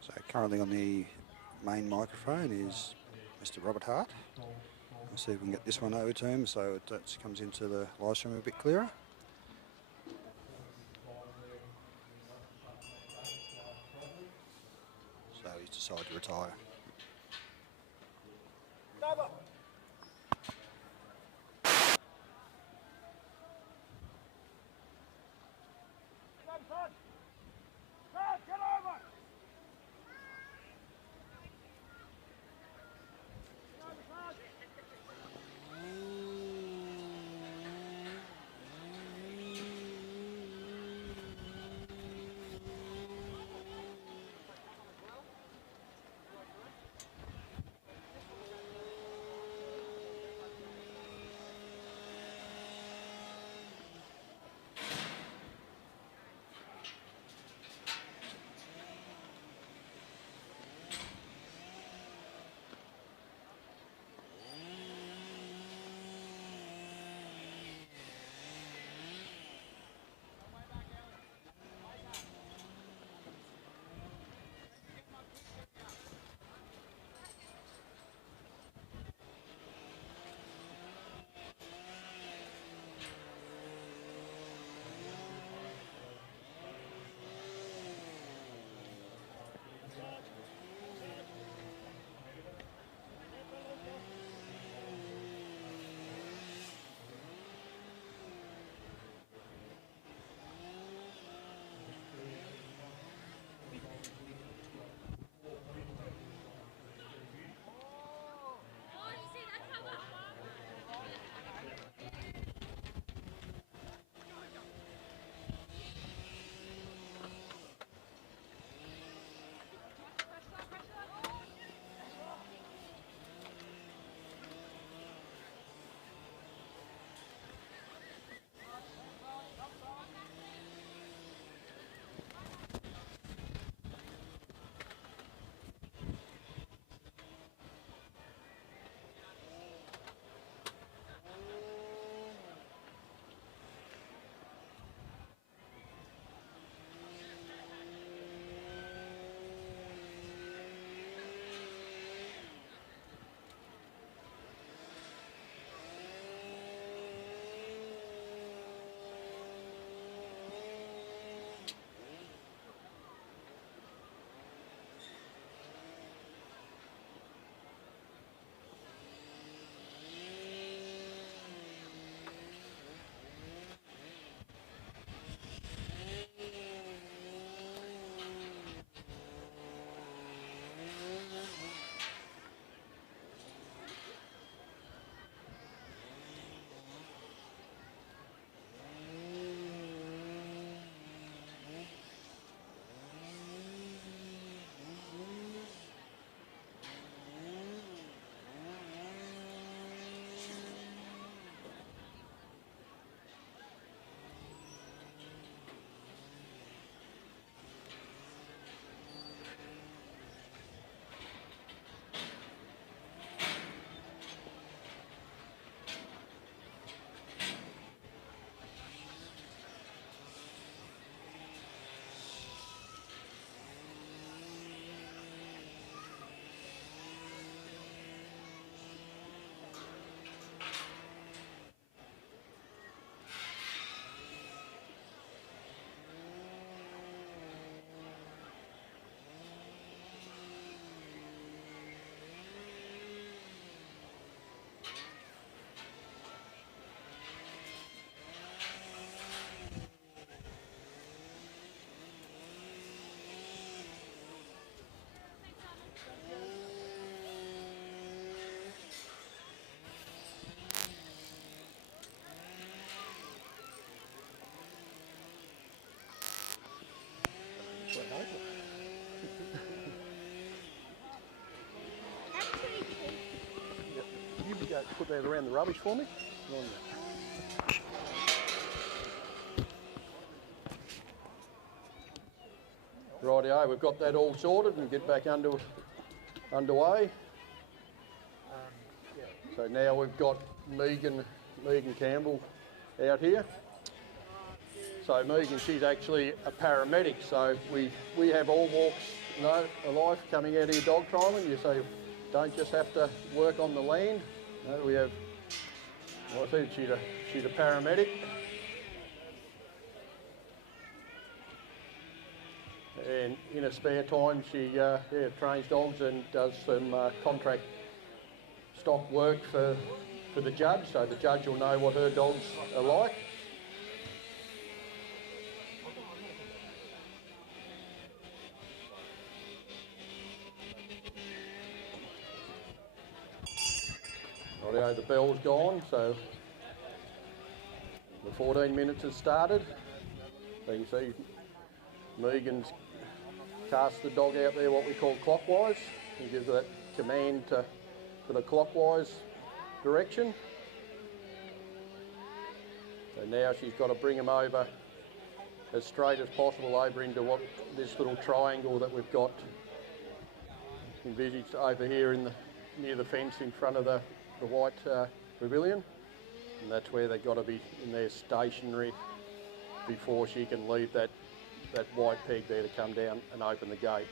So currently on the main microphone is Mr. Robert Hart. Let's see if we can get this one over to him so it comes into the live stream a bit clearer. So he's decided to retire. put that around the rubbish for me? Rightio, we've got that all sorted and get back underway. So now we've got Megan Campbell out here. So Megan, she's actually a paramedic. So we have all walks of life coming out of your dog trialing. You say don't just have to work on the land. No, we have. Well, I said she's a paramedic. And in her spare time, she trains dogs and does some contract stock work for the judge, so the judge will know what her dogs are like. Rightio, the bell's gone, so the 14 minutes has started. So you can see Megan's cast the dog out there what we call clockwise. He gives that command to the clockwise direction. So now she's got to bring him over as straight as possible over into this little triangle that we've got envisaged over here near the fence in front of the white pavilion, and that's where they've got to be in there stationary before she can leave that white peg there to come down and open the gate.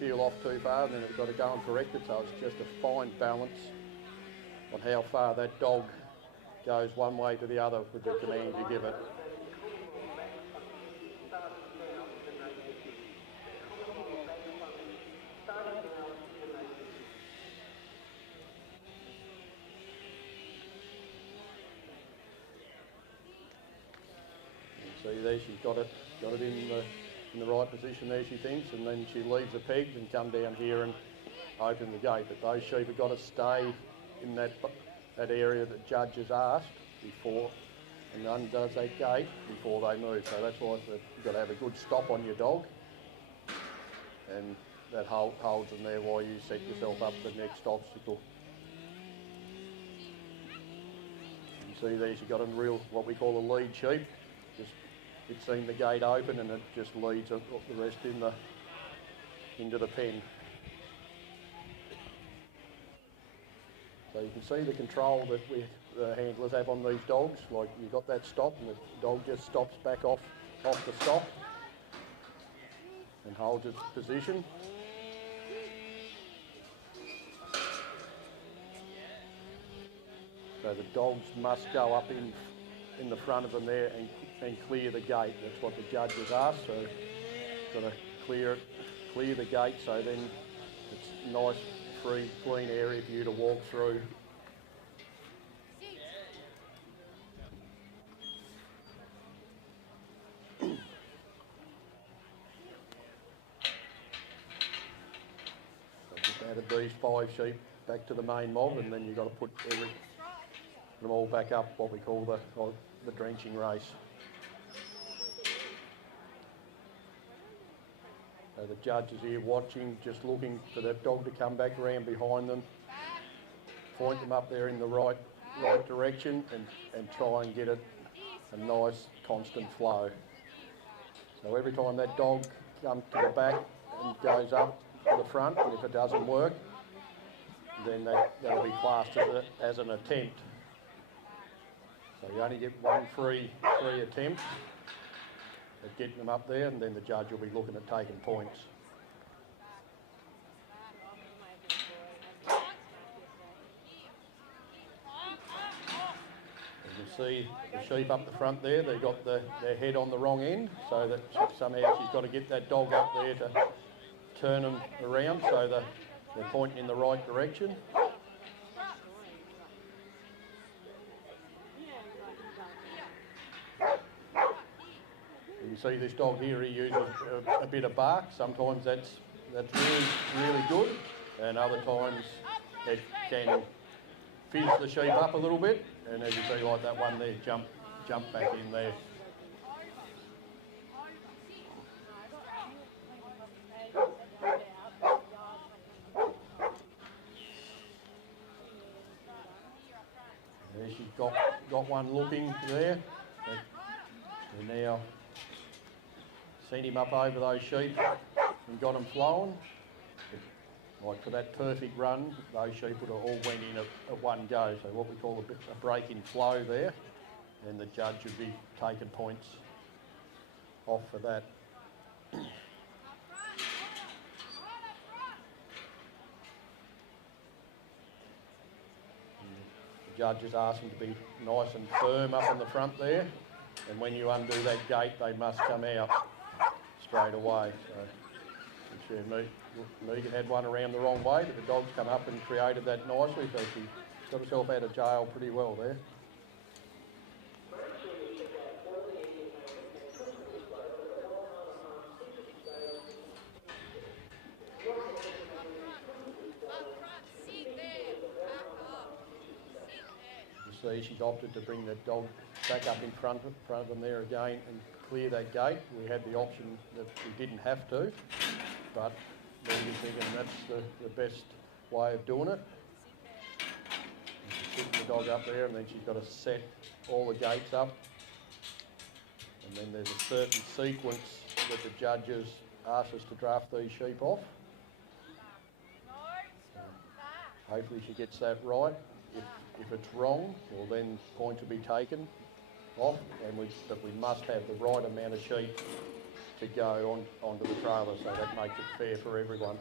Feel off too far, and then we've got to go and correct it, so it's just a fine balance on how far that dog goes one way to the other with the command you give it. See there, she's got it in the right position there, she thinks, and then she leaves the pegs and come down here and open the gate. But those sheep have got to stay in that area that judge has asked before, and undoes that gate before they move. So that's why you've got to have a good stop on your dog, and that holds them there while you set yourself up for the next obstacle. You see there, she's got a real, what we call a lead sheep. It's seen the gate open and it just leads the rest into the pen. So you can see the control that the handlers have on these dogs. Like you've got that stop and the dog just stops back off the stop and holds its position. So the dogs must go up in the front of them there and clear the gate. That's what the judge has asked, so got to clear the gate so then it's a nice, free, clean area for you to walk through. So just added these 5 sheep back to the main mob, and then you've got to put them all back up, what we call the drenching race. So the judge is here watching, just looking for that dog to come back around behind them, point them up there in the right direction and try and get it a nice constant flow. So every time that dog comes to the back and goes up to the front, and if it doesn't work, then that'll be classed as an attempt. So you only get one free attempt at getting them up there, and then the judge will be looking at taking points. You can see the sheep up the front there, they've got their head on the wrong end, so that somehow she's got to get that dog up there to turn them around so they're pointing in the right direction. You can see this dog here, he uses a bit of bark. Sometimes that's really good, and other times it can fizz the sheep up a little bit, and as you see, like that one there, jump back in there. There she's got one looking there. They now sent him up over those sheep and got them flowing. Like for that perfect run, those sheep would have all went in at one go. So what we call a break in flow there, and the judge would be taking points off for that. The judges ask them to be nice and firm up on the front there, and when you undo that gate, they must come out straight away. So, Megan had one around the wrong way, but the dog's come up and created that nicely, so she got herself out of jail pretty well there. You see, she's opted to bring the dog back up in front of them there again and clear that gate. We had the option that we didn't have to, but Megan's thinking that's the best way of doing it. She's putting the dog up there, and then she's got to set all the gates up. And then there's a certain sequence that the judges ask us to draft these sheep off. Hopefully she gets that right. If it's wrong, well then points will be taken off, but we must have the right amount of sheep to go onto the trailer, so that makes it fair for everyone.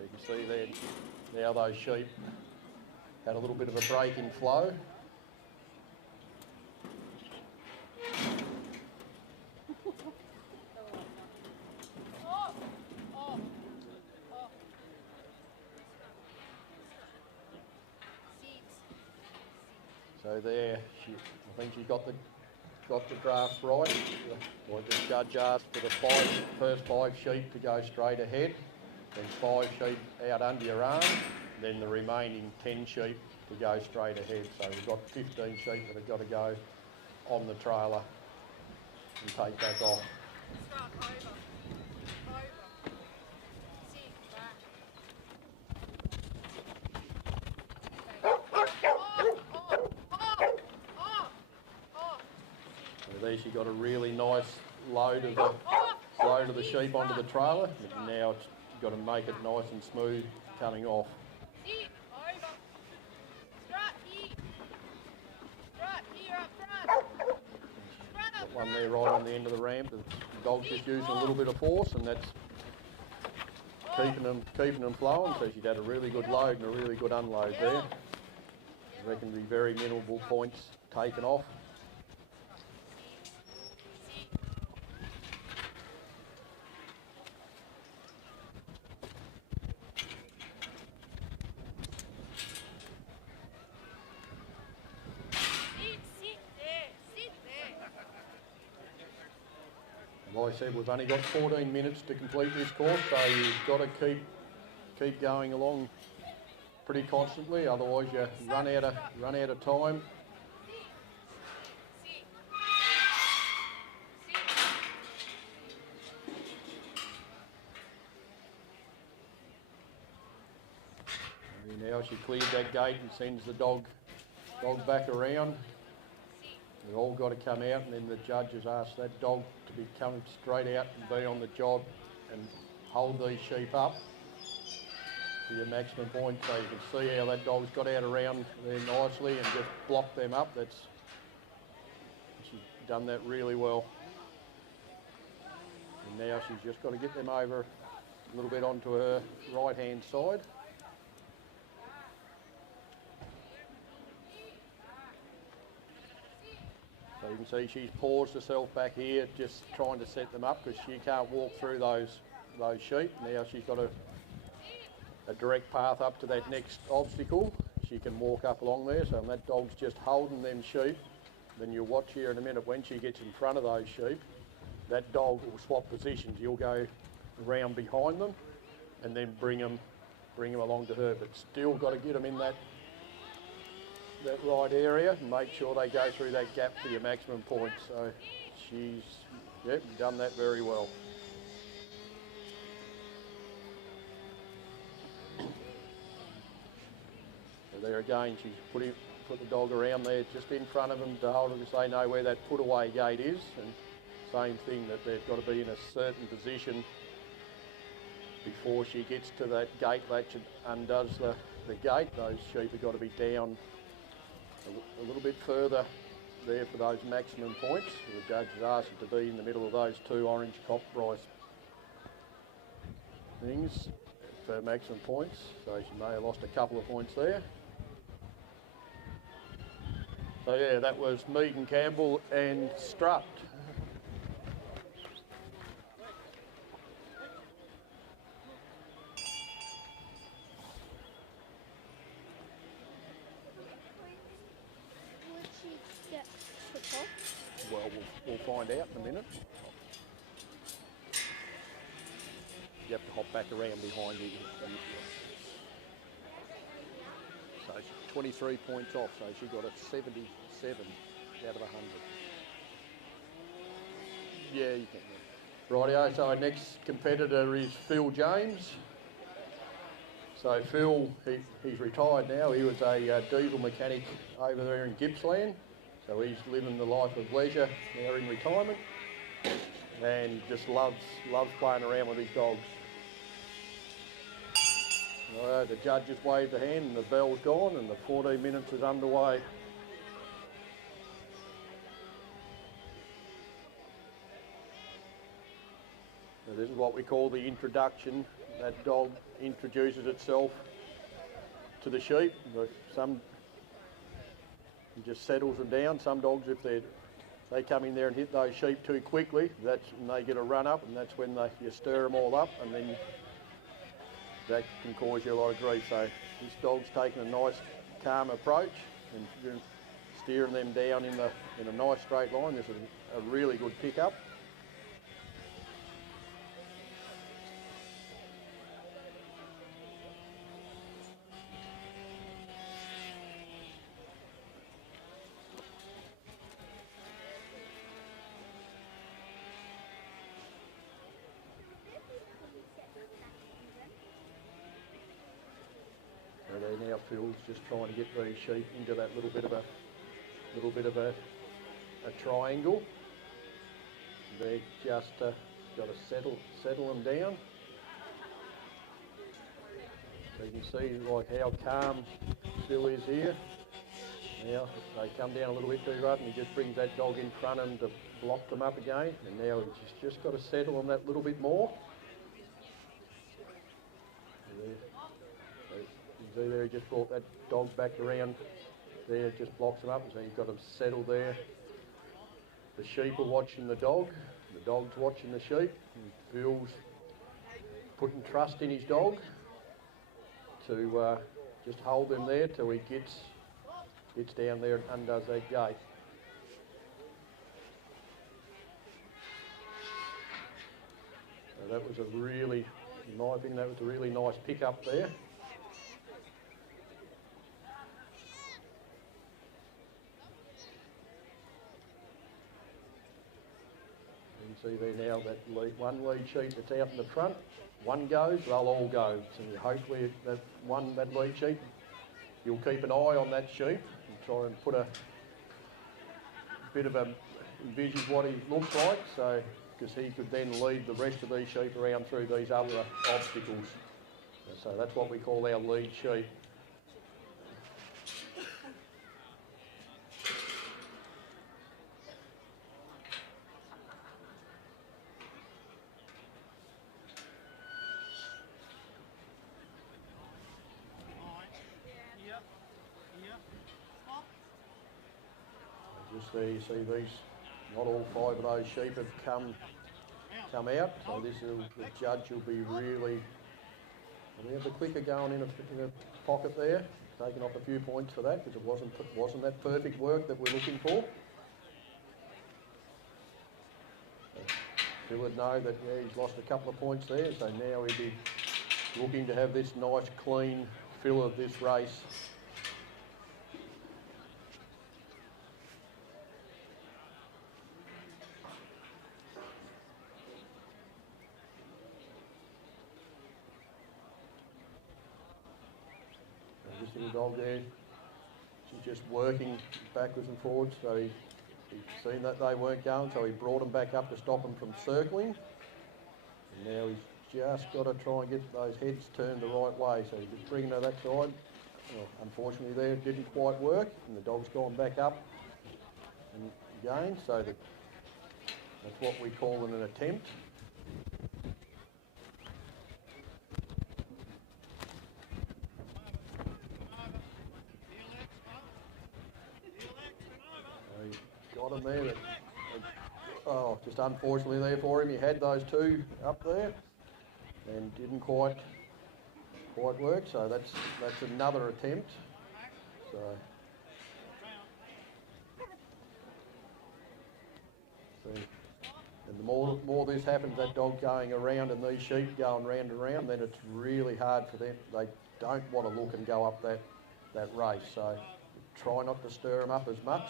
You can see there now those sheep had a little bit of a break in flow. So there, I think she got the draft right. The judge asked for the first five sheep to go straight ahead, then 5 sheep out under your arm, then the remaining 10 sheep to go straight ahead. So we've got 15 sheep that have got to go on the trailer and take back off. Start over. There she got a really nice load of the sheep onto the trailer. And now it's got to make it nice and smooth coming off. Got one there right on the end of the ramp. The dog's just using a little bit of force, and that's keeping them flowing. So she's had a really good load and a really good unload there. I reckon be very minimal points taken off. Like I said, we've only got 14 minutes to complete this course, so you've got to keep going along pretty constantly, otherwise you run out of time. Now she cleared that gate and sends the dog back around. They've all got to come out, and then the judges ask that dog to be coming straight out and be on the job and hold these sheep up to your maximum point. So you can see how that dog's got out around there nicely and just blocked them up. She's done that really well. And now she's just got to get them over a little bit onto her right-hand side. So you can see she's paused herself back here, just trying to set them up because she can't walk through those sheep. Now she's got a direct path up to that next obstacle. She can walk up along there, so that dog's just holding them sheep. Then you'll watch here in a minute when she gets in front of those sheep, that dog will swap positions. You'll go round behind them, and then bring them along to her. But still got to get them in that right area and make sure they go through that gap for your maximum points. So she's done that very well. So there again, she's put the dog around there just in front of them to hold them, because they know where that put away gate is. And same thing, that they've got to be in a certain position before she gets to that gate latch and undoes the gate. Those sheep have got to be down a little bit further there for those maximum points. The judge has asked you to be in the middle of those two orange cop rice things for maximum points. So she may have lost a couple of points there. So yeah, that was Mead and Campbell and Strutt. Well, we'll find out in a minute. You have to hop back around behind you. So she's 23 points off, so she got a 77 out of 100. Yeah, you can. Rightio, so our next competitor is Phil James. So Phil, he's retired now. He was a diesel mechanic over there in Gippsland. So he's living the life of leisure now in retirement, and just loves playing around with his dogs. The judge just waved a hand and the bell's gone and the 14 minutes is underway. So this is what we call the introduction. That dog introduces itself to the sheep. It just settles them down. Some dogs, if they come in there and hit those sheep too quickly, that's when they get a run up, and that's when you stir them all up, and then that can cause you a lot of grief. So this dog's taking a nice calm approach and steering them down in a nice straight line. This is a really good pickup. Now Phil's just trying to get these sheep into that little bit of a triangle. They're just got to settle them down. So you can see like how calm Phil is here. Now they come down a little bit too rough, and he just brings that dog in front of him to block them up again. And now he's just got to settle on that little bit more. See there, he just brought that dog back around there, just blocks them up, so you've got them settled there. The sheep are watching the dog's watching the sheep, and Phil's putting trust in his dog to just hold them there till he gets down there and undoes that gate. So that was a really, in my opinion, that was a really nice pickup there. See there now, that one lead sheep that's out in the front, one goes, they'll all go. So hopefully that lead sheep, you'll keep an eye on that sheep and try and put a bit of envision what he looks like, so because he could then lead the rest of these sheep around through these other obstacles. So that's what we call our lead sheep. Just there you see these, not all 5 of those sheep have come out, so the judge will be really, we have the clicker going in a pocket there, taking off a few points for that because it wasn't that perfect work that we're looking for. Phil would know that he's lost a couple of points there, so now he'd be looking to have this nice clean fill of this race. This little dog there, she's just working backwards and forwards, so he'd seen that they weren't going, so he brought them back up to stop them from circling. And now he's just got to try and get those heads turned the right way, so he's just bringing her that side. Well, unfortunately there, it didn't quite work, and the dog's gone back up and again, so that's what we call an attempt. Got him there. Oh, just unfortunately there for him. He had those two up there and didn't quite work. So that's another attempt. So and the more this happens, that dog going around and these sheep going round and round, then it's really hard for them. They don't want to look and go up that race. So try not to stir them up as much.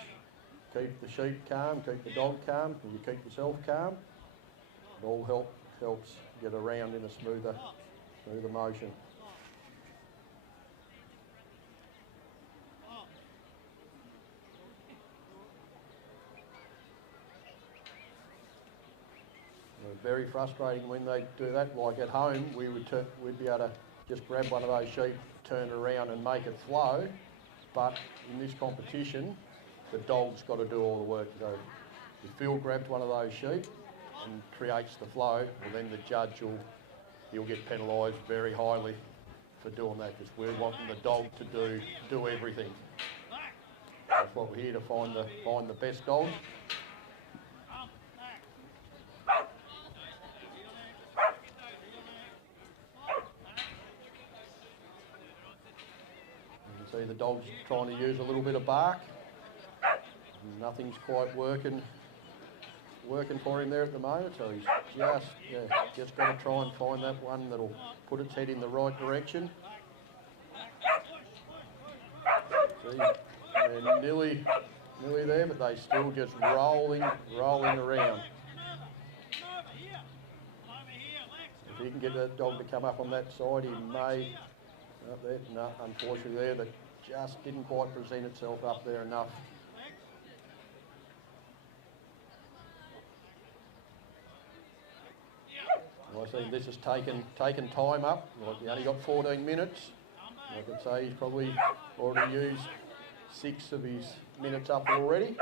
Keep the sheep calm, keep the dog calm, and you keep yourself calm. It all helps get around in a smoother motion. Very frustrating when they do that. Like at home, we'd be able to just grab one of those sheep, turn around and make it flow. But in this competition, the dog's got to do all the work. So if Phil grabs one of those sheep and creates the flow, well then the judge he'll get penalised very highly for doing that, because we're wanting the dog to do everything. That's what we're here to find the best dog. You can see the dog's trying to use a little bit of bark. Nothing's quite working for him there at the moment, so he's just got to try and find that one that'll put its head in the right direction. See, they're nearly there, but they still just rolling around. If he can get that dog to come up on that side, he may. No, unfortunately there, that just didn't quite present itself up there enough. I see this has taken time up. Like he only got 14 minutes. Like I say, he's probably already used 6 of his minutes up already.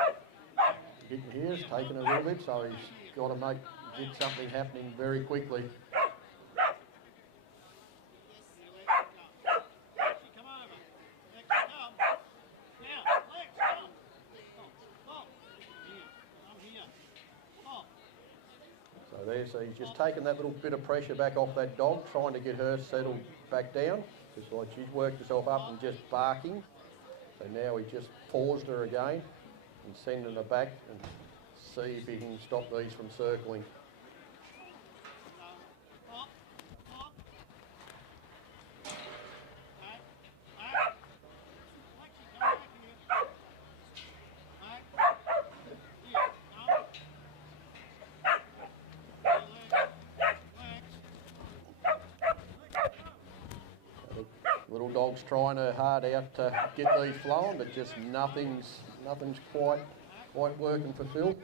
Getting here, it's taken a little bit, so he's got to get something happening very quickly. So he's just taken that little bit of pressure back off that dog, trying to get her settled back down. Just like she's worked herself up and just barking. So now he just paused her again and sending her back and see if he can stop these from circling. Little dog's trying her hard out to get these flowing, but just nothing's quite working for Phil.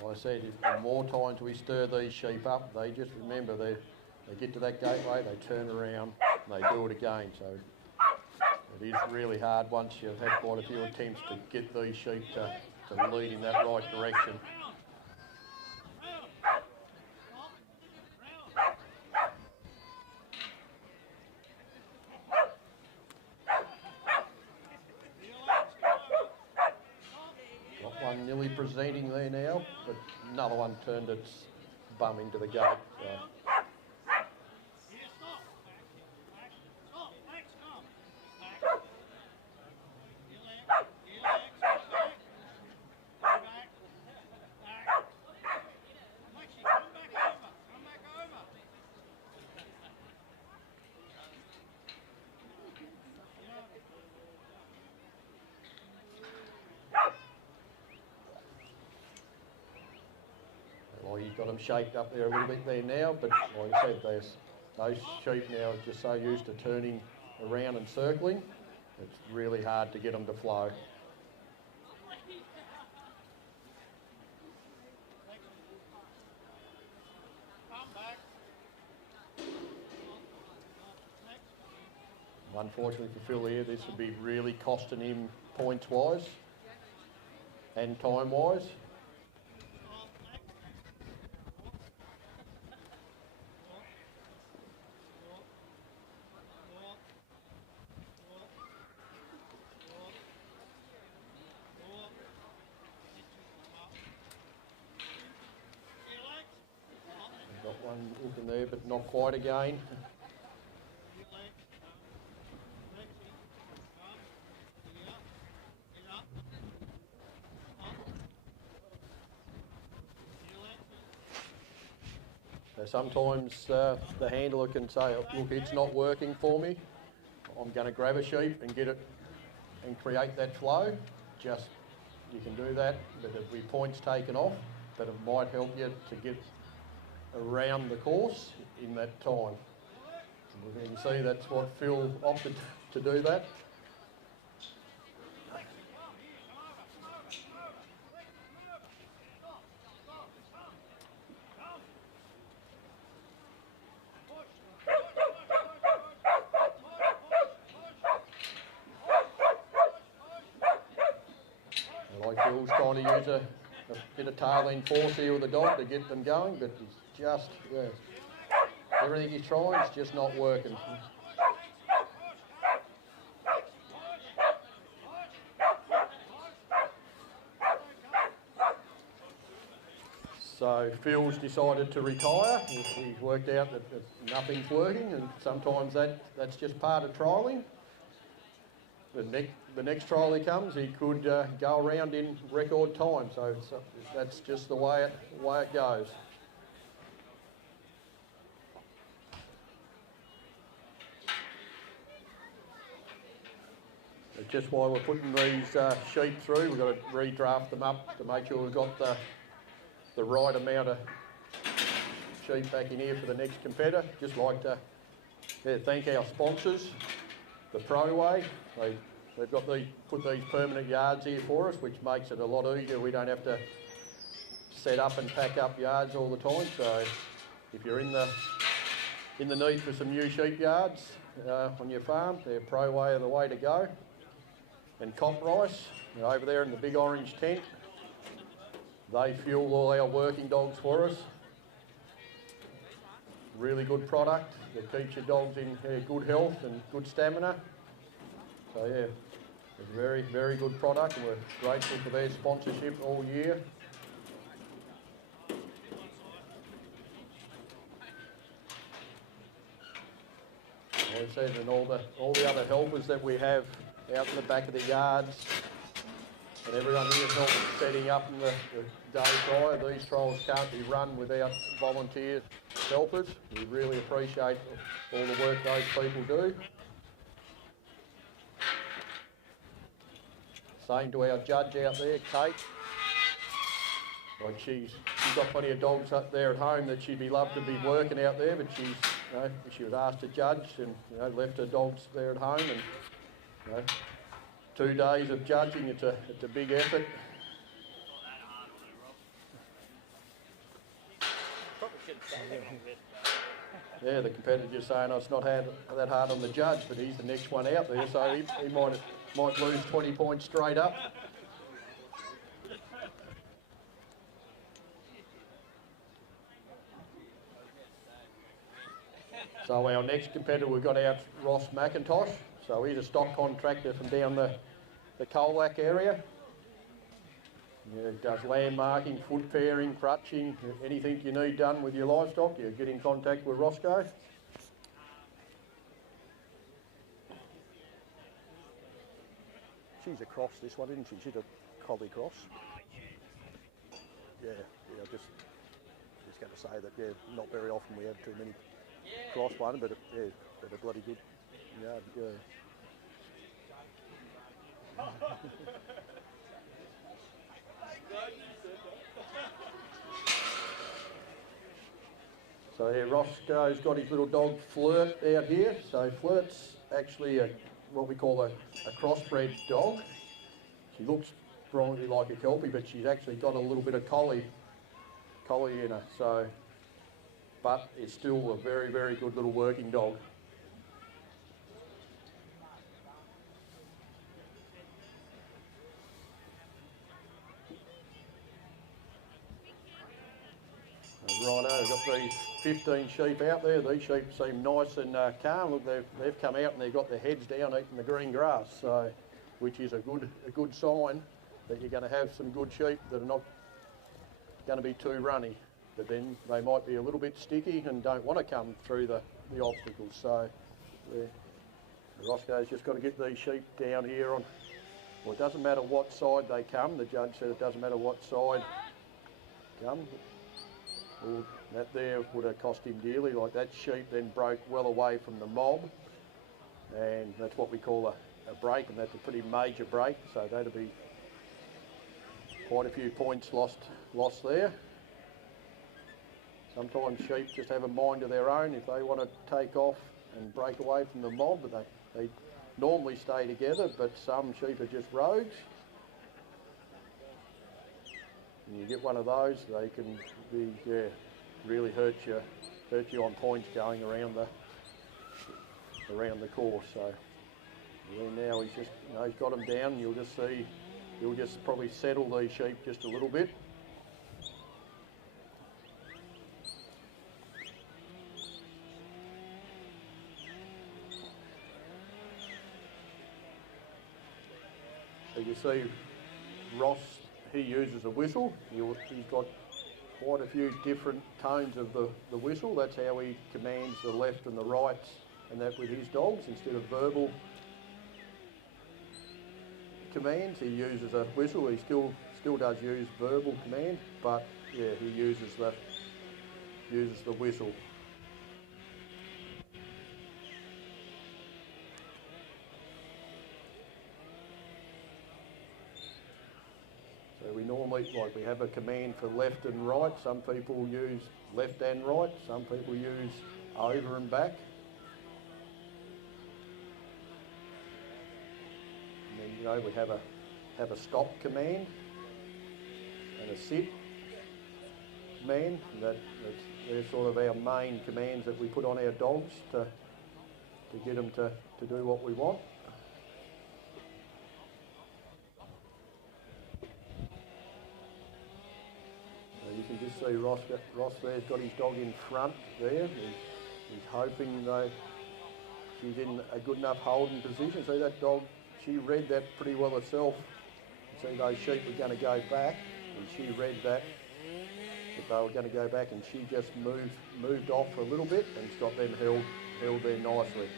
Like I said, the more times we stir these sheep up, they just remember they get to that gateway, they turn around, and they do it again. So it is really hard once you've had quite a few attempts to get these sheep to lead in that right direction. Got one nearly presenting there now, but another one turned its bum into the gate. So. he's got them shaped up there a little bit there now, but like I said, those sheep now are just so used to turning around and circling, it's really hard to get them to flow. Unfortunately for Phil here, this would be really costing him points-wise and time-wise. Got one hook in there, but not quite again. Sometimes the handler can say, look, it's not working for me. I'm going to grab a sheep and get it and create that flow. Just, you can do that, but there'll be points taken off, but it might help you to get around the course in that time. And you can see that's what Phil opted to do that. Phil's trying to use a bit of tail-end force here with the dog to get them going, but he's just, everything he's trying is just not working. So Phil's decided to retire. He's worked out that nothing's working, and sometimes that's just part of trialling. The next trial he comes, he could go around in record time. So that's just the way it goes. But just while we're putting these sheep through, we've got to redraft them up to make sure we've got the right amount of sheep back in here for the next competitor. Just like to thank our sponsors, the ProWay. They've got put these permanent yards here for us, which makes it a lot easier. We don't have to set up and pack up yards all the time. So if you're in the need for some new sheep yards on your farm, ProWay are the way to go. And Cop Rice, over there in the big orange tent, they fuel all our working dogs for us. Really good product that keeps your dogs in good health and good stamina. So yeah, it's a very, very good product, and we're grateful for their sponsorship all year. Like I said, and all the other helpers that we have out in the back of the yards, and everyone here helping setting up in the day prior. These trials can't be run without volunteer helpers. We really appreciate all the work those people do. Same to our judge out there, Kate. Like she's got plenty of dogs up there at home that she'd be loved to be working out there, but she was asked to judge and left her dogs there at home, and 2 days of judging, it's a big effort. Yeah, the competitor's saying, oh, it's not that hard on the judge, but he's the next one out there, so he might lose 20 points straight up. So our next competitor we've got out Ross McIntosh. So he's a stock contractor from down the Colac area. Yeah, he does landmarking, foot pairing, crutching, anything you need done with your livestock, you get in contact with Roscoe. She's a cross, this one, isn't she? She's a collie cross. Yeah, just going to say that, not very often we have too many cross ones, but they're bloody good. Yeah. So yeah, Roscoe's got his little dog Flirt out here. So Flirt's actually what we call a crossbred dog. She looks strongly like a Kelpie, but she's actually got a little bit of collie in her. So, but it's still a very, very good little working dog. Righto, I've got these 15 sheep out there. These sheep seem nice and calm. Look, they've come out and they've got their heads down eating the green grass, so which is a good sign that you're going to have some good sheep that are not going to be too runny. But then they might be a little bit sticky and don't want to come through the obstacles. So Roscoe's just got to get these sheep down here on. Well, it doesn't matter what side they come. The judge said it doesn't matter what side come. Well, that there would have cost him dearly. Like that sheep then broke well away from the mob, and that's what we call a break, and that's a pretty major break. So that'd be quite a few points lost there. Sometimes sheep just have a mind of their own. If they want to take off and break away from the mob, but they normally stay together, but some sheep are just rogues. And you get one of those, they can be really hurt you on points going around the course. So then now he's got them down. You'll just see he'll just probably settle these sheep just a little bit. So you see Ross, he uses a whistle. He's got quite a few different tones of the whistle. That's how he commands the left and the right and that with his dogs. Instead of verbal commands, he uses a whistle. He still does use verbal command, but yeah, he uses the whistle. We normally, we have a command for left and right. Some people use left and right. Some people use over and back. And then, we have a stop command and a sit command. They're sort of our main commands that we put on our dogs to get them to do what we want. You can just see Ross there's got his dog in front there. He's hoping that she's in a good enough holding position. See that dog, she read that pretty well herself. See those sheep were going to go back, and she read that they were going to go back, and she just moved off for a little bit and got them held there nicely.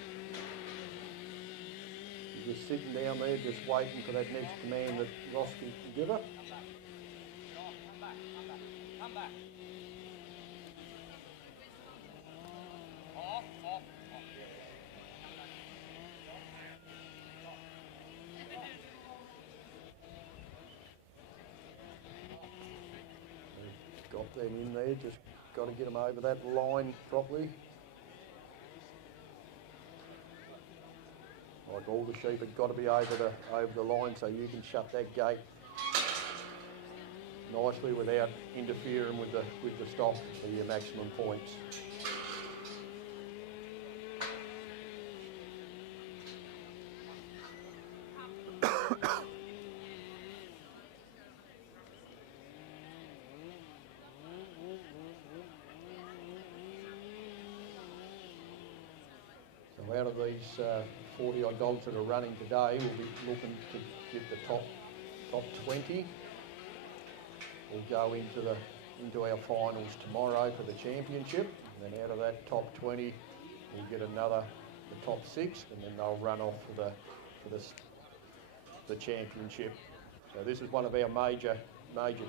She's just sitting down there, just waiting for that next command that Ross can give her. Got them in there, just got to get them over that line properly. Like all the sheep have got to be over the line, so you can shut that gate nicely without interfering with the stop for your maximum points. So out of these 40 odd dogs that are running today, we'll be looking to get the top 20. We'll go into our finals tomorrow for the championship, and then out of that top 20, we'll get the top 6, and then they'll run off for the championship. So this is one of our major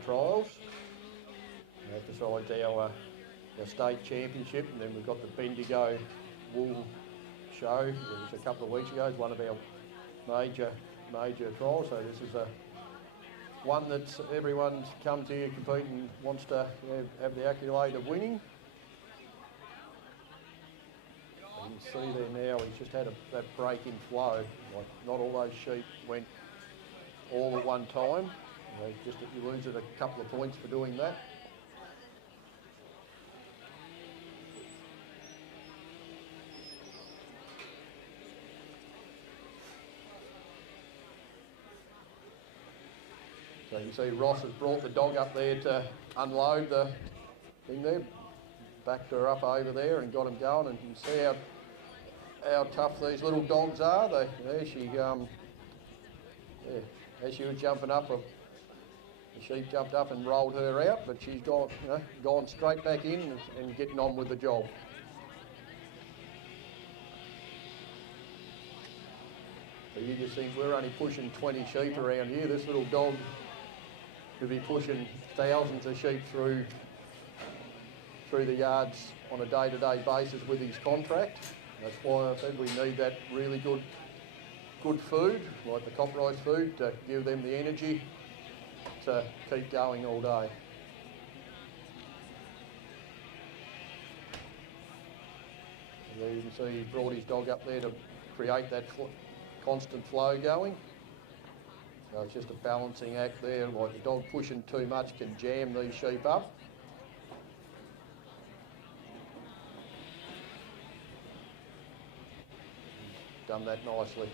trials. Besides our state championship, and then we've got the Bendigo Wool Show. It was a couple of weeks ago. It's one of our major trials. So this is one that everyone's comes here, compete and wants to have the accolade of winning. You see there now, he's just had that break in flow. Like, not all those sheep went all at one time. Just that you lose it a couple of points for doing that. So you see Ross has brought the dog up there to unload the thing there, backed her up over there and got him going, and you can see how tough these little dogs are. As she was jumping up, the sheep jumped up and rolled her out, but she's gone straight back in and getting on with the job. So you just think we're only pushing 20 sheep around here. This little dog could be pushing thousands of sheep through the yards on a day-to-day basis with his contract. That's why I said we need that really good food, like the copperised food, to give them the energy to keep going all day. And there you can see he brought his dog up there to create that constant flow going. So it's just a balancing act there. Like the dog pushing too much can jam these sheep up. Done that nicely.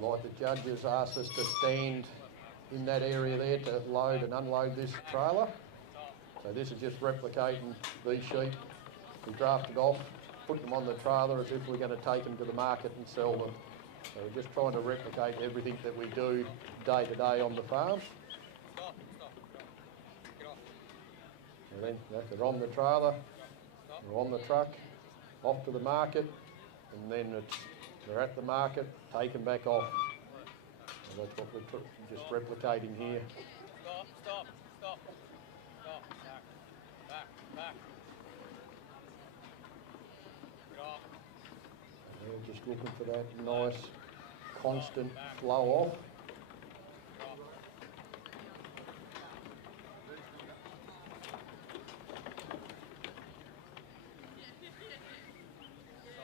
Like the judges asked us to stand in that area there to load and unload this trailer. So this is just replicating these sheep. We drafted off, put them on the trailer as if we're going to take them to the market and sell them. So we're just trying to replicate everything that we do day to day on the farm. And then they're on the trailer, they're on the truck, off to the market, and then they're at the market, taken back off. And that's what we're just replicating here. Stop. Back. We're just looking for that nice, constant flow off.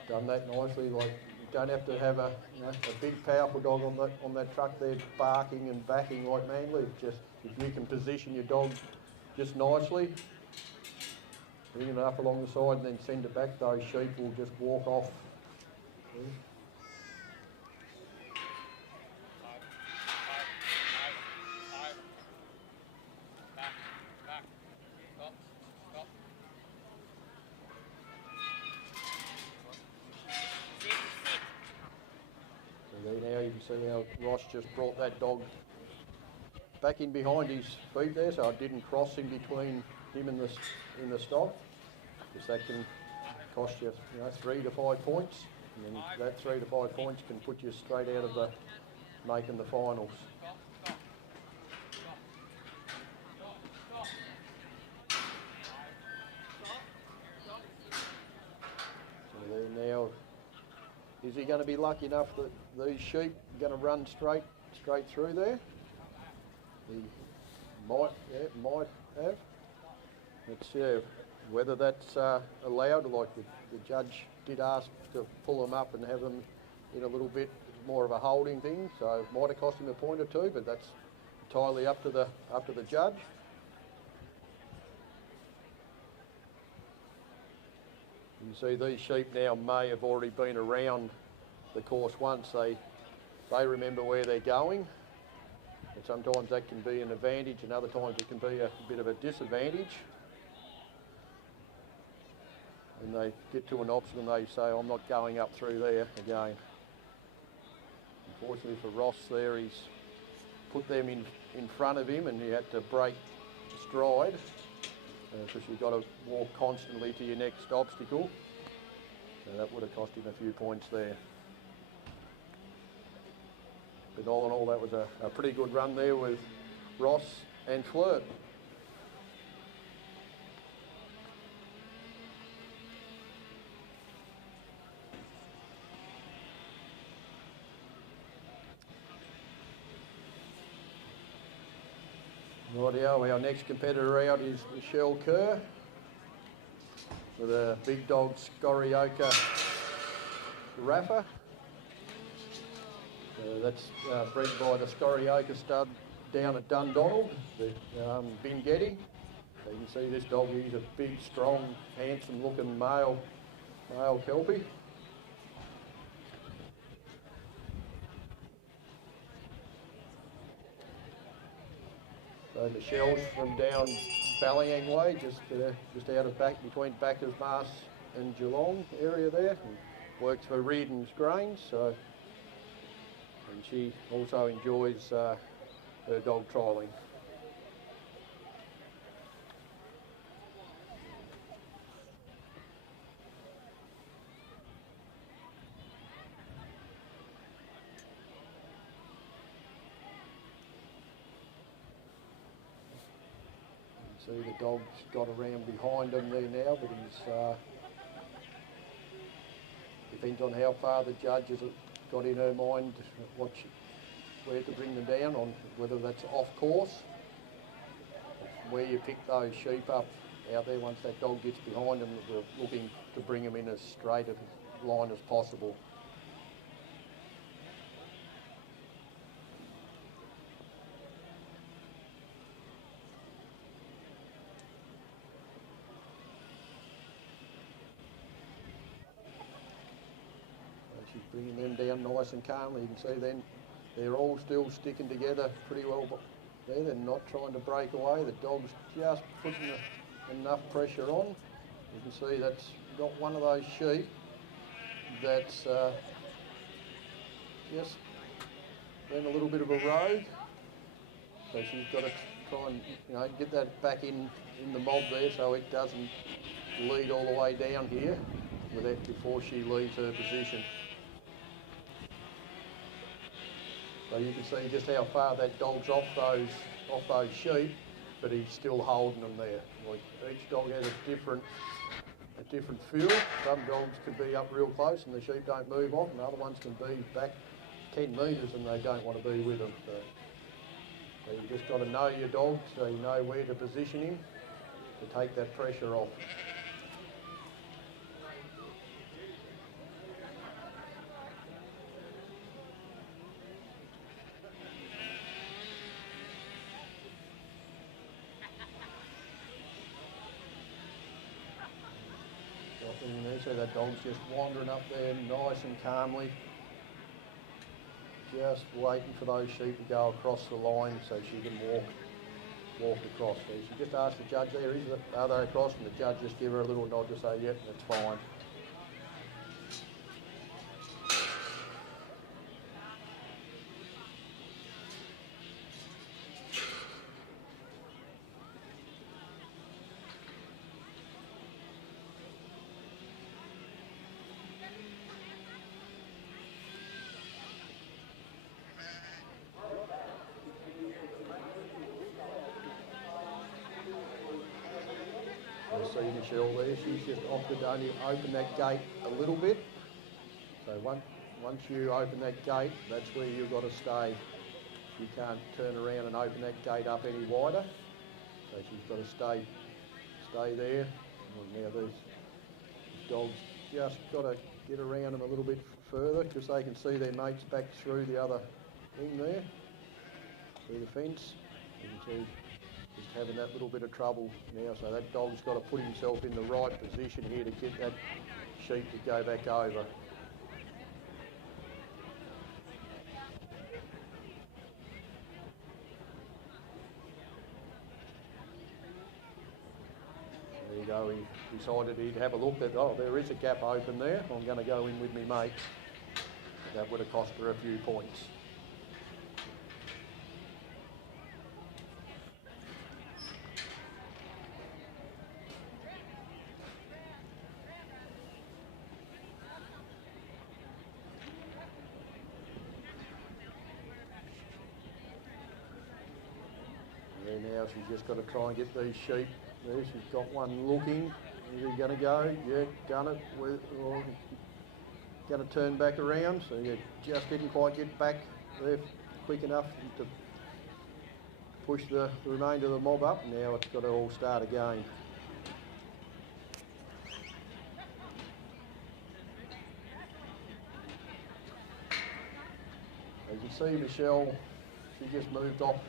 Done that nicely. Like, you don't have to have a big powerful dog on that truck there barking and backing like Manly. It's just if you can position your dog just nicely, bring it up along the side and then send it back, those sheep will just walk off. Now you can see how Ross just brought that dog back in behind his feet there, so I didn't cross him between him and the stock, because that can cost you, 3 to 5 points, and then that 3 to 5 points can put you straight out of making the finals. So there now. Is he going to be lucky enough that these sheep are going to run straight through there? He might have. Let's whether that's allowed. Like the judge did ask to pull them up and have them in a little bit more of a holding thing, so it might have cost him a point or two, but that's entirely up to the judge. You can see these sheep now may have already been around the course once. They remember where they're going. And sometimes that can be an advantage and other times it can be a bit of a disadvantage. And they get to an option and they say, I'm not going up through there again. Unfortunately for Ross there, he's put them in front of him and he had to break stride. Because you've got to walk constantly to your next obstacle. So that would have cost him a few points there. But all in all, that was a pretty good run there with Ross and Flirt. Rightio, our next competitor out is Michelle Kerr with a big dog Scorioka Rafa. That's bred by the Scorioka stud down at Dundonald, the Bingetty. So you can see this dog, he's a big, strong, handsome looking male Kelpie. So Michelle's from down Ballyang Way, just out of back between Bacchus Marsh and Geelong area there. And works for Reardon's Grains, so and she also enjoys her dog trialling. See the dog's got around behind him there now, but he's depends on how far the judge has got in her mind where to bring them down, on whether that's off course, where you pick those sheep up out there. Once that dog gets behind them, we're looking to bring them in as straight a line as possible. She's bringing them down nice and calmly. You can see then they're all still sticking together pretty well there. They're not trying to break away. The dog's just putting enough pressure on. You can see that's got one of those sheep that's just been a little bit of a rogue. So she's got to try and get that back in the mob there so it doesn't lead all the way down here before she leaves her position. So you can see just how far that dog's off those sheep, but he's still holding them there. Like each dog has a different feel. Some dogs can be up real close and the sheep don't move off, and other ones can be back 10 metres and they don't want to be with them. So you just got to know your dog so you know where to position him to take that pressure off. So that dog's just wandering up there nice and calmly, just waiting for those sheep to go across the line so she can walk across. So she just asked the judge there, are they across? And the judge just give her a little nod to say, yep, that's fine. See Michelle there, she's just opted to only open that gate a little bit. So once you open that gate, that's where you've got to stay. You can't turn around and open that gate up any wider. So she's got to stay there. Well, now these dogs just got to get around them a little bit further because they can see their mates back through the other thing there, through the fence. You can see just having that little bit of trouble now, so that dog's got to put himself in the right position here to get that sheep to go back over. There you go, he decided he'd have a look at, oh, there is a gap open there, I'm going to go in with me mates. That would have cost her a few points. Now she's just got to try and get these sheep there. She's got one looking. Is he going to go? Yeah, done it. Going to turn back around. So you just didn't quite get back there quick enough to push the remainder of the mob up. Now it's got to all start again. As you see, Michelle, she just moved off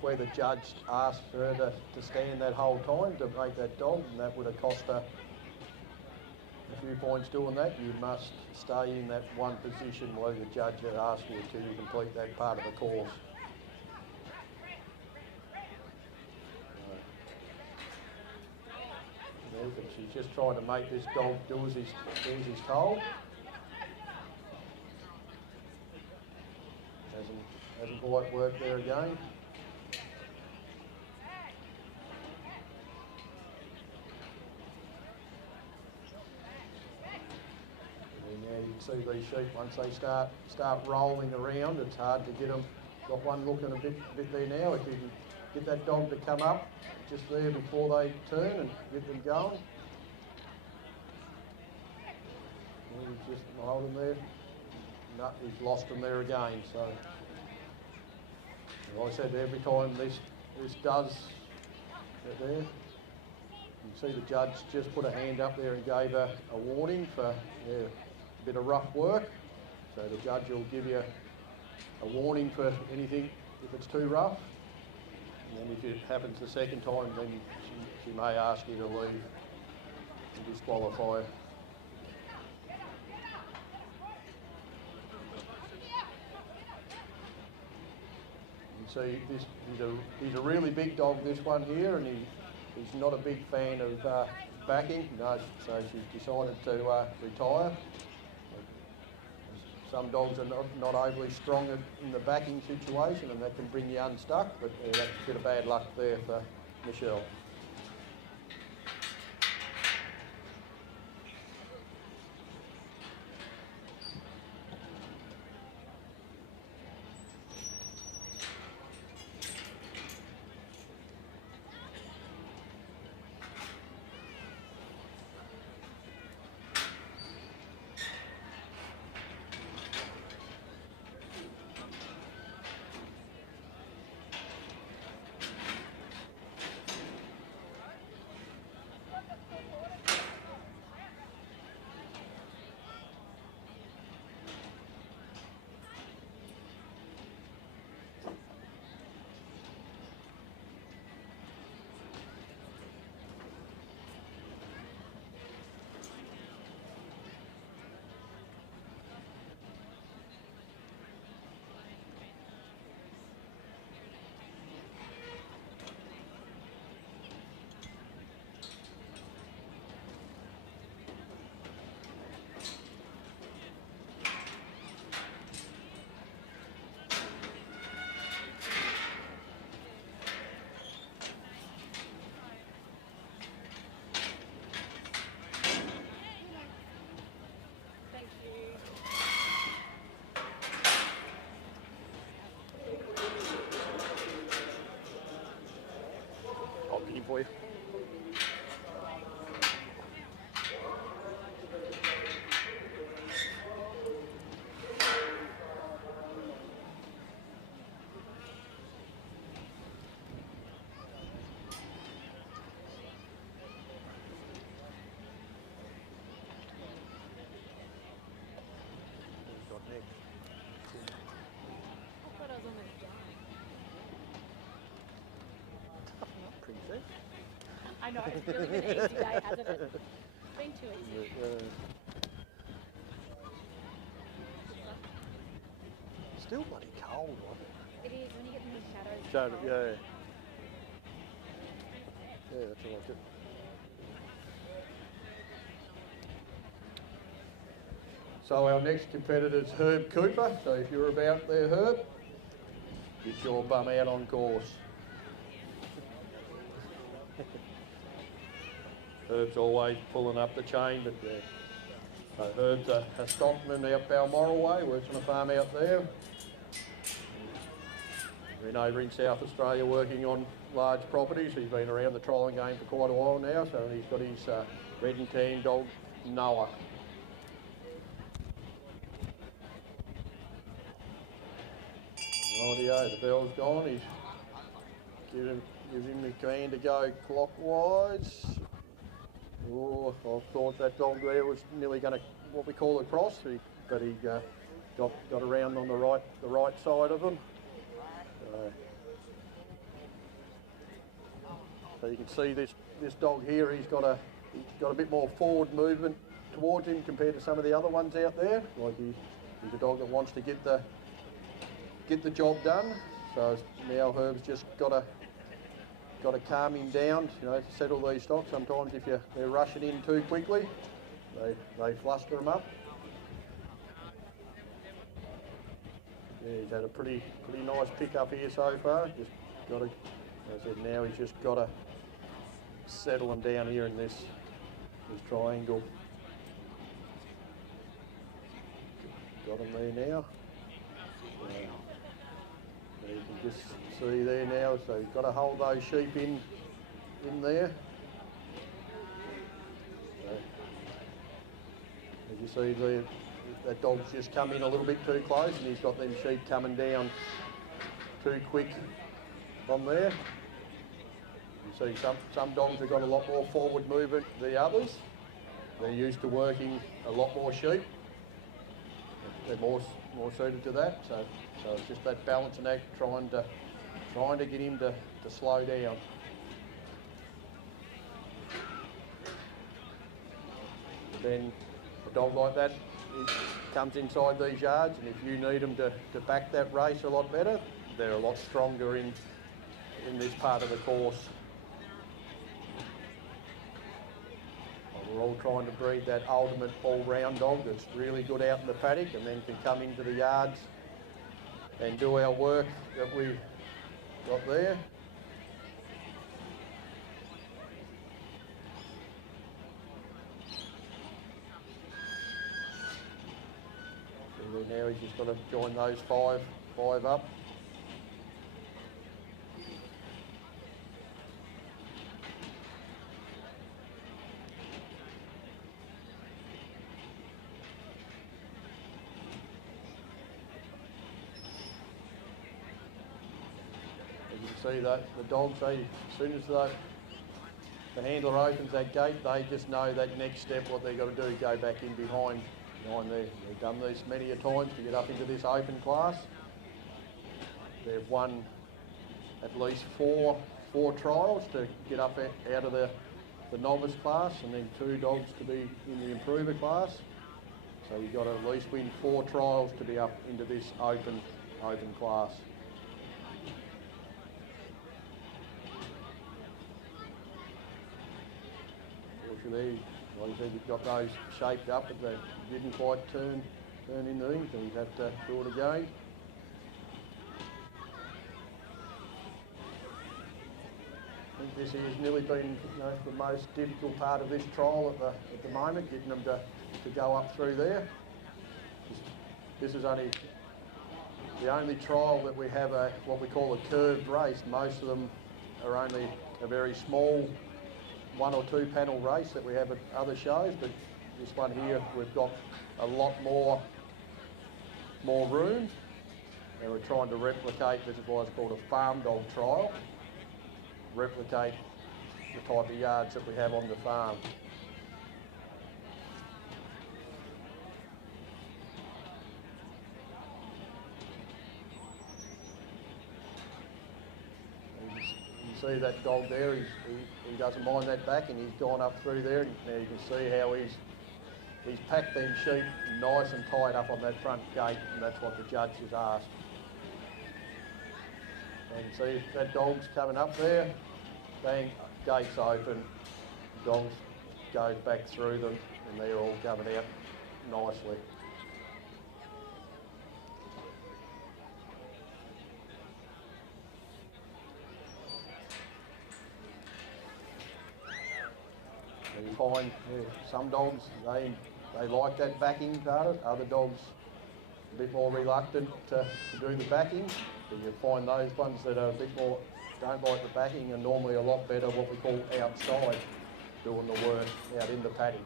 where the judge asked her to stand that whole time to make that dog, and that would have cost her a few points doing that. You must stay in that one position where the judge had asked you till you complete that part of the course. But she's just trying to make this dog do as he's told. Hasn't quite worked there again. And now you can see these sheep, once they start rolling around, it's hard to get them. Got one looking a bit there now. If you can get that dog to come up just there before they turn and get them going. And he's just holding there. No, he's lost them there again. So, like I said, every time this does there, you can see the judge just put a hand up there and gave a warning for a bit of rough work. So the judge will give you a warning for anything if it's too rough. And then if it happens the second time, then she may ask you to leave and disqualify her. See, he's a really big dog, this one here, and he's not a big fan of backing. No, so she's decided to retire. Some dogs are not overly strong in the backing situation, and that can bring you unstuck, but that's a bit of bad luck there for Michelle. For you. I know, it's really been an easy day, hasn't it? It's been too easy. Still bloody cold, wasn't It is, when you get in the shadows. it? Shadow, yeah. Yeah, that's all I like it. So our next competitor is Herb Cooper. So if you're about there, Herb, get your bum out on course. Herb's always pulling up the chain, but so Herb's a stockman out Balmoral way, works on a farm out there. Been over in South Australia working on large properties. He's been around the trialling game for quite a while now, so he's got his red and tan dog, Noah. Rightio, the bell's gone. He's Give him the command to go clockwise. Oh, I thought that dog there was nearly going to what we call a cross, but he got around on the right side of him. So you can see this dog here. He's got a bit more forward movement towards him compared to some of the other ones out there. Like he's a dog that wants to get the job done. So now Herb's just got to calm him down, to settle these stocks. Sometimes if they're rushing in too quickly, they fluster them up. Yeah, he's had a pretty nice pick up here so far. Just got to, as I said, now he's just got to settle him down here in this triangle. Got him there now. You can just see there now, so you've got to hold those sheep in there. So, as you see there, that dog's just come in a little bit too close and he's got them sheep coming down too quick from there. You see some dogs have got a lot more forward movement than the others. They're used to working a lot more sheep. They're more suited to that. So it's just that balancing act, trying to get him to slow down. And then a dog like that, he comes inside these yards, and if you need them to back that race a lot better, they're a lot stronger in this part of the course. We're all trying to breed that ultimate all-round dog that's really good out in the paddock and then can come into the yards and do our work that we've got there. So now he's just got to join those five up. See that the dogs, as soon as the handler opens that gate, they just know that next step what they've got to do, go back in behind there. They've done this many a times to get up into this open class. They've won at least four trials to get up out of the novice class, and then 2 dogs to be in the improver class. So you've got to at least win 4 trials to be up into this open class. There, like I said, you've got those shaped up, but they didn't quite turn in these, so you have to do it again. I think this has nearly been the most difficult part of this trial at the moment, getting them to go up through there. This is only the only trial that we have what we call a curved race. Most of them are only a very small 1 or 2 panel race that we have at other shows, but this one here we've got a lot more room, and we're trying to replicate, this is why it's called a farm dog trial, replicate the type of yards that we have on the farm. See that dog there, he doesn't mind that back, and he's gone up through there, and now you can see how he's packed them sheep nice and tight up on that front gate, and that's what the judge has asked. And you can see that dog's coming up there, bang, gates open, dog goes back through them, and they're all coming out nicely. You find some dogs, they like that backing part of it. Other dogs a bit more reluctant to do the backing. But you find those ones that are a bit more, don't like the backing, are normally a lot better what we call outside, doing the work out in the paddock.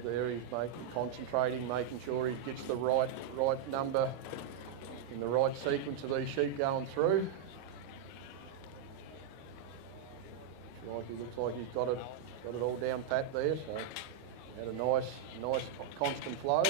Herb there, he's concentrating, making sure he gets the right number in the right sequence of these sheep going through. He looks like he's got it all down pat there, so had a nice constant flow.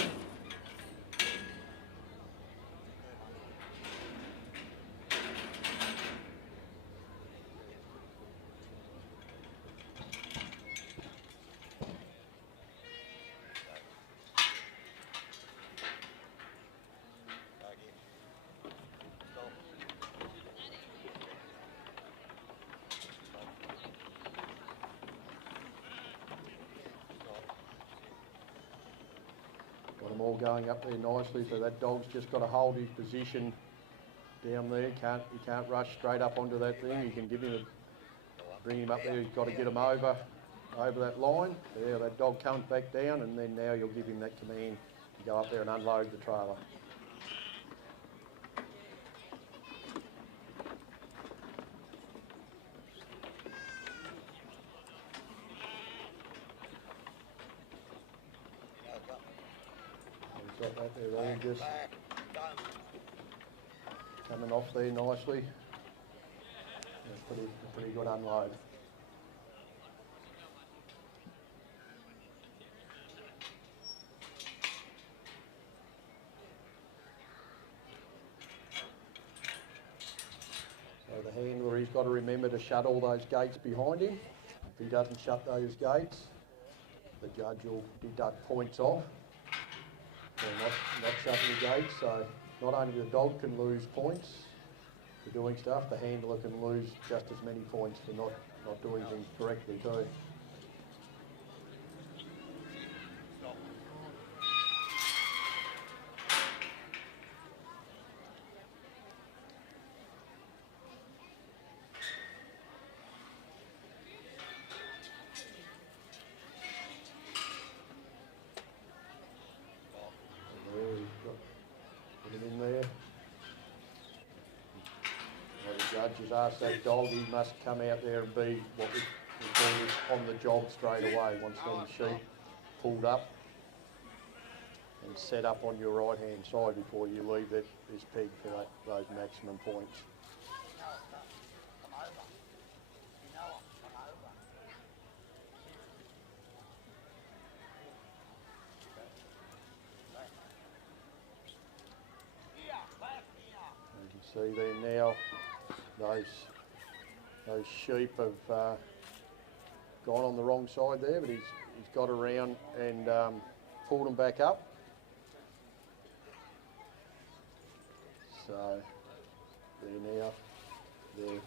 Got them all going up there nicely, so that dog's just got to hold his position down there. He can't rush straight up onto that thing. You can bring him up there. He's got to get him over that line. There, that dog comes back down, and then now you'll give him that command to go up there and unload the trailer. Got that there all just coming off there nicely. Pretty good unload. So the handler, he's got to remember to shut all those gates behind him. If he doesn't shut those gates, the judge will deduct points off. Not shutting the gates, so not only the dog can lose points for doing stuff, the handler can lose just as many points for not doing things correctly too. Judge has asked that dog, he must come out there and be what we call on the job straight away once them sheep pulled up and set up on your right hand side before you leave this peg for those maximum points. You can see there now, those sheep have gone on the wrong side there, but he's got around and pulled them back up. So there now, there.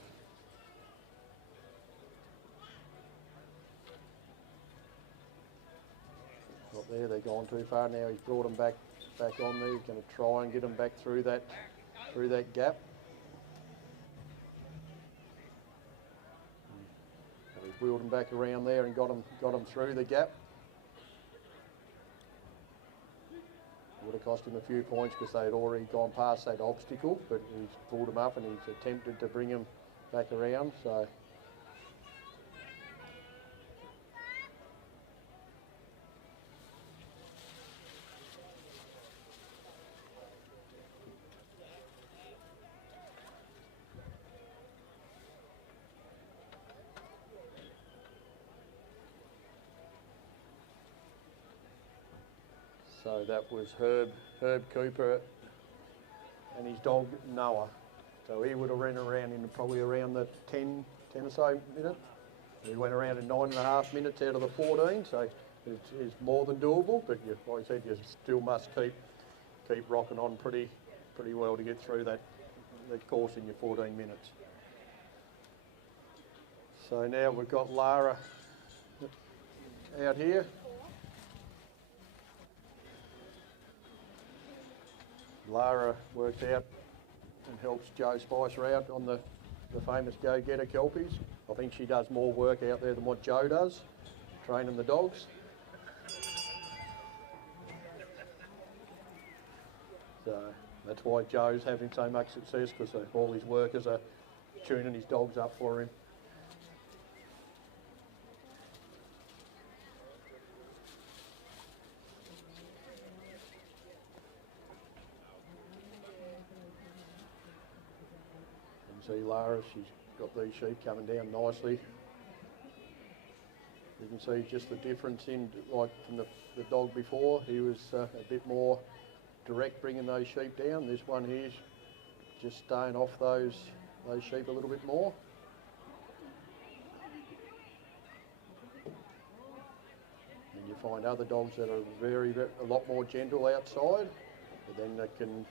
Not there, they've gone too far now. He's brought them back on there. He's going to try and get them back through that gap. Wheeled them back around there and got them through the gap. It would have cost him a few points because they had already gone past that obstacle, but he's pulled them up and he's attempted to bring them back around. So So that was Herb Cooper and his dog Noah. So he would have ran around in probably around the 10 or so minutes. He went around in 9.5 minutes out of the 14, so it's more than doable, but like I said, you still must keep rocking on pretty well to get through that course in your 14 minutes. So now we've got Lara out here. Lara works out and helps Joe Spicer out on the famous go-getter kelpies. I think she does more work out there than what Joe does, training the dogs. So that's why Joe's having so much success, because all his workers are tuning his dogs up for him. see Lara, she's got these sheep coming down nicely. You can see just the difference in, like from the dog before, he was a bit more direct bringing those sheep down. This one here's just staying off those sheep a little bit more. And you find other dogs that are a lot more gentle outside, but then they can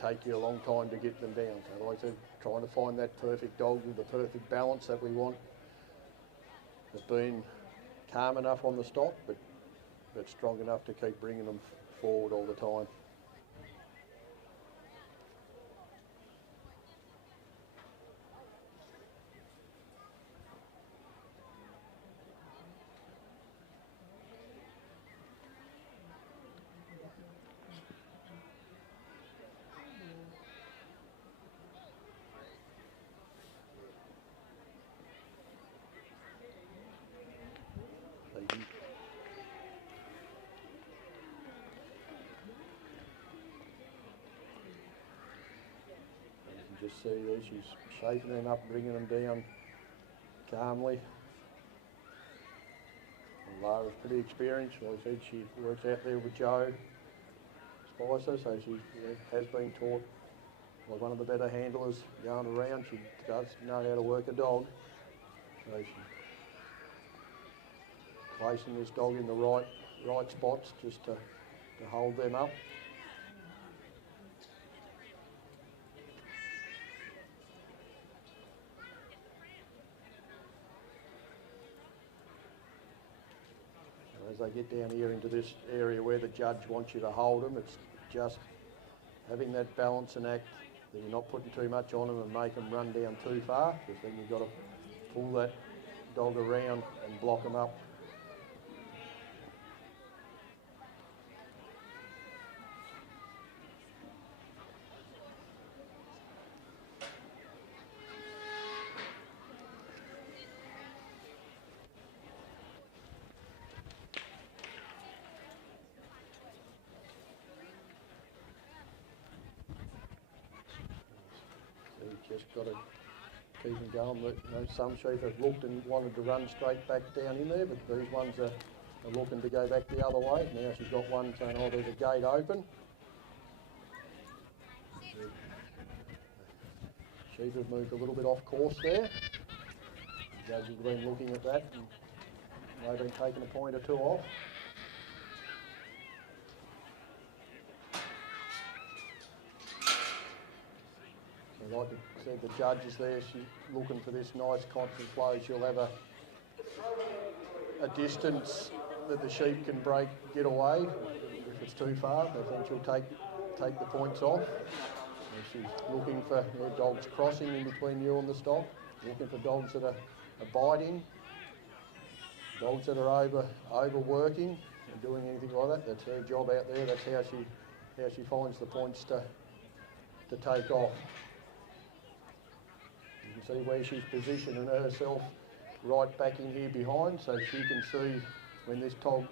take you a long time to get them down. So like I said, trying to find that perfect dog with the perfect balance that we want. Of being calm enough on the stop, but strong enough to keep bringing them forward all the time. Just see there, she's shaping them up, bringing them down calmly. And Lara's pretty experienced. Like I said, she works out there with Joe Spicer, so she has been taught by one of the better handlers going around. She does know how to work a dog. So she's placing this dog in the right spots just to hold them up. As they get down here into this area where the judge wants you to hold them, it's just having that balance and act that you're not putting too much on them and make them run down too far, because then you've got to pull that dog around and block them up. Just got to keep them going. You know, some sheep have looked and wanted to run straight back down in there, but these ones are looking to go back the other way. Now she's got one saying, oh, there's a gate open. Sheep have moved a little bit off course there. The judge has been looking at that and they've been taking a point or two off. Like I said, the judge is there, she's looking for this nice constant flow. She'll have a distance that the sheep can get away. If it's too far, I think she'll take the points off. And she's looking for dogs crossing in between you and the stop, looking for dogs that are biting, dogs that are overworking and doing anything like that. That's her job out there. That's how she finds the points to take off. You can see where she's positioning herself right back in here behind, so she can see when this dog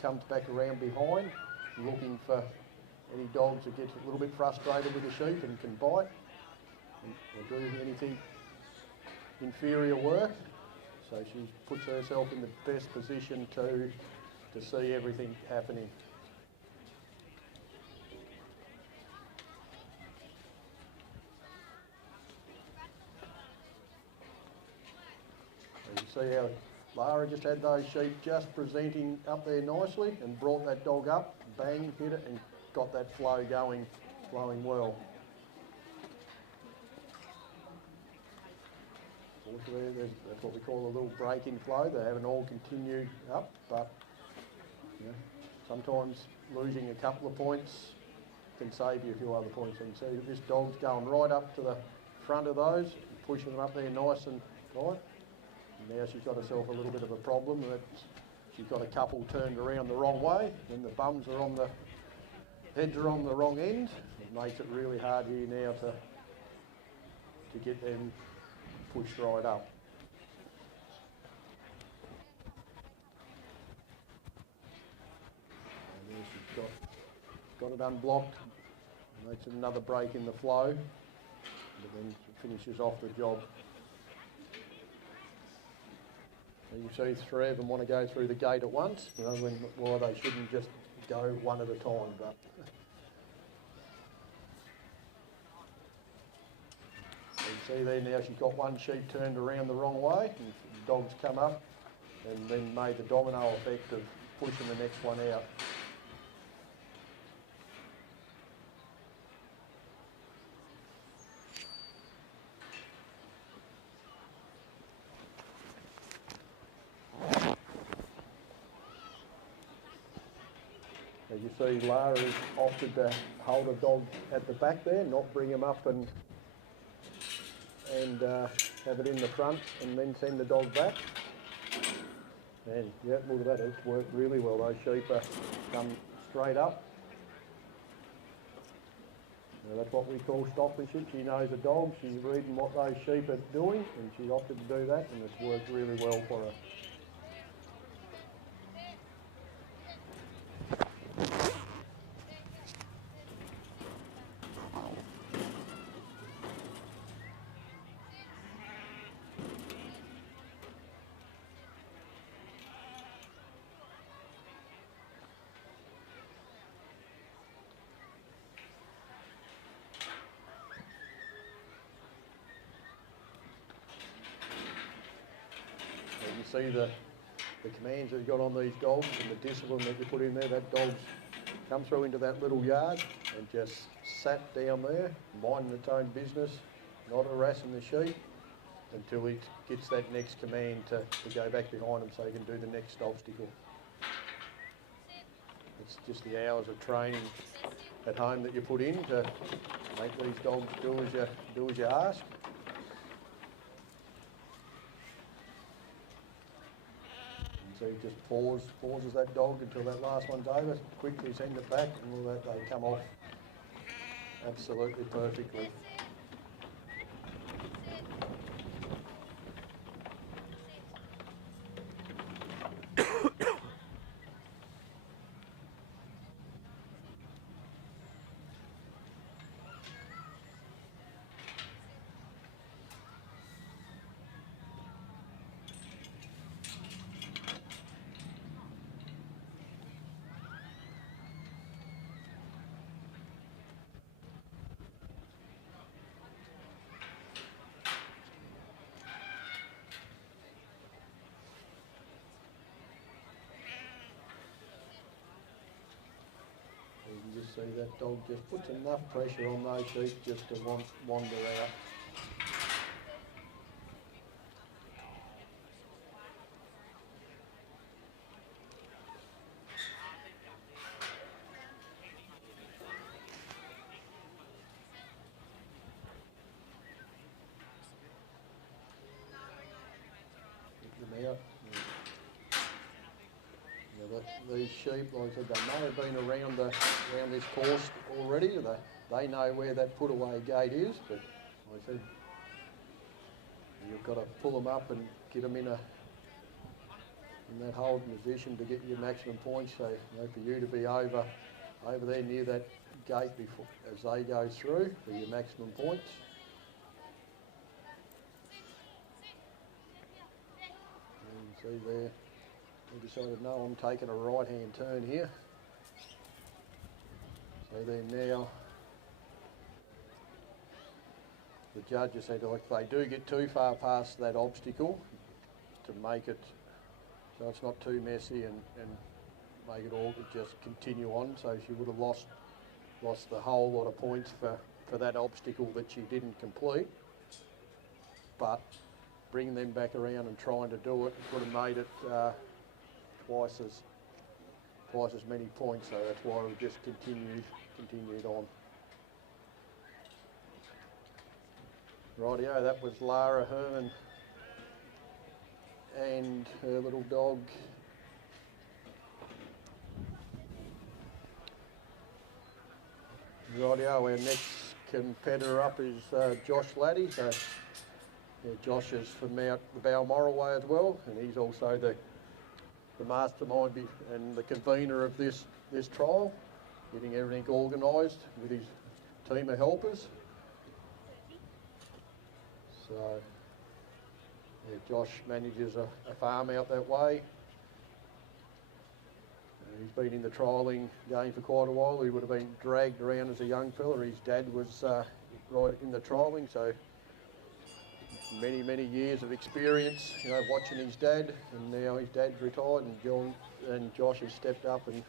comes back around behind, looking for any dogs that get a little bit frustrated with the sheep and can bite or do anything inferior work. So she puts herself in the best position to see everything happening. You see how Lara just had those sheep just presenting up there nicely and brought that dog up, bang, hit it and got that flow going, flowing well. Fortunately, that's what we call a little break in flow. They haven't all continued up, but you know, sometimes losing a couple of points can save you a few other points. And you see this dog's going right up to the front of those, pushing them up there nice and tight. Now she's got herself a little bit of a problem. She's got a couple turned around the wrong way, and the bums are on the heads are on the wrong end. It makes it really hard here now to get them pushed right up. And there she's got it unblocked. Makes it another break in the flow. but then finishes off the job. And you see 3 of them want to go through the gate at once, you know, why they shouldn't just go one at a time. But you see there now she's got one sheep turned around the wrong way, and the dog's come up and then made the domino effect of pushing the next one out. As you see, Lara has opted to hold a dog at the back there, not bring him up and have it in the front and then send the dog back. And yeah, look at that, it's worked really well. Those sheep are come straight up. Now, that's what we call stockmanship. She knows a dog, she's reading what those sheep are doing, and she opted to do that, and it's worked really well for her. You see the commands that you've got on these dogs and the discipline that you put in there. That dog's come through into that little yard and just sat down there, minding its own business, not harassing the sheep until it gets that next command to go back behind them so you can do the next obstacle. It's just the hours of training at home that you put in to make these dogs do as you ask. So you just pauses that dog until that last one's over, quickly send it back, and all that, they come off absolutely perfectly. You just see that dog just puts enough pressure on those sheep just to wander out. Get them out. These sheep, like I said, they may have been around this course already. They know where that put away gate is, but like I said, you've got to pull them up and get them in that holding position to get your maximum points. So for you to be over there near that gate before as they go through for your maximum points. And you see there. We decided, no, I'm taking a right-hand turn here. So then now, the judge has said, like, they do get too far past that obstacle to make it so it's not too messy and make it all just continue on. So she would have lost the whole lot of points for that obstacle that she didn't complete. But bringing them back around and trying to do it would have made it twice as many points, so that's why we just continued on. Rightio, that was Lara Herman and her little dog. Rightio, our next competitor up is Josh Laddie. So yeah, Josh is from out the Balmoral way as well, and he's also the mastermind and the convener of this trial, getting everything organised with his team of helpers. So yeah, Josh manages a farm out that way. He's been in the trialling game for quite a while. He would have been dragged around as a young fella. His dad was right in the trialling, so many, many years of experience, you know, watching his dad, and now his dad's retired, and Josh has stepped up and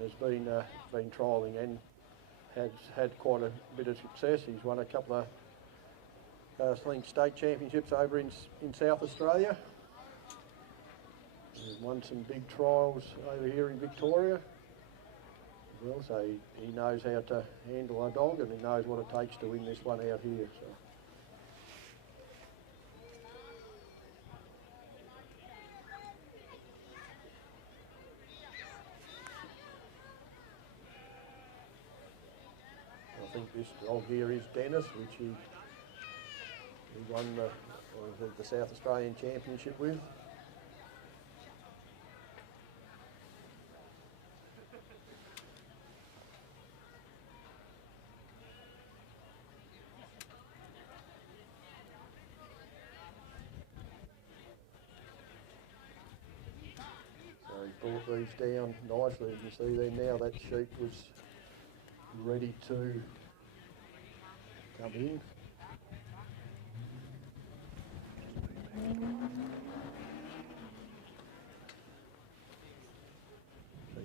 has been trialling and has had quite a bit of success. He's won a couple of I think state championships over in South Australia. He's won some big trials over here in Victoria as well, so he knows how to handle a dog, and he knows what it takes to win this one out here. So. I think this dog here is Dennis, which he won the South Australian Championship with. So he brought these down nicely. You can see there now that sheep was ready to come in.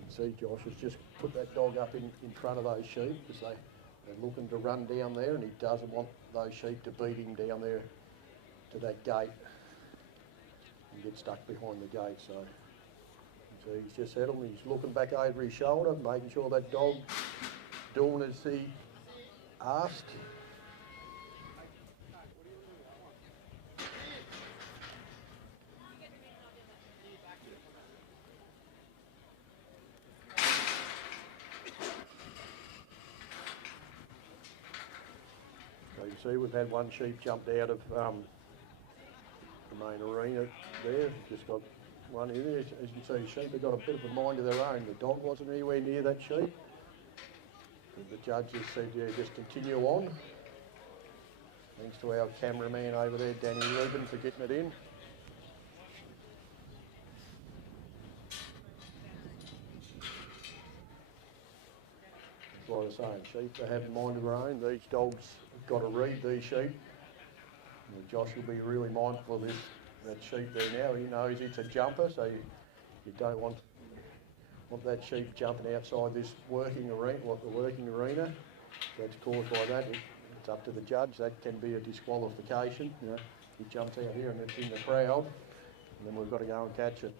So you can see Josh has just put that dog up in front of those sheep because they're looking to run down there, and he doesn't want those sheep to beat him down there to that gate and get stuck behind the gate. So he's just settled, and he's looking back over his shoulder, making sure that dog's doing as he asked. So you see we've had one sheep jumped out of the main arena there, just got one in there. As you can see, sheep have got a bit of a mind of their own. The dog wasn't anywhere near that sheep. The judges said, yeah, just continue on. Thanks to our cameraman over there, Danny Rubin, for getting it in. That's what I was saying, sheep, they have a mind of their own. These dogs have got to read these sheep. And Josh will be really mindful of that sheep there now. He knows it's a jumper, so you don't want that sheep jumping outside this working arena. That's caused by that. It's up to the judge. That can be a disqualification. You know, he jumps out here and it's in the crowd, and then we've got to go and catch it.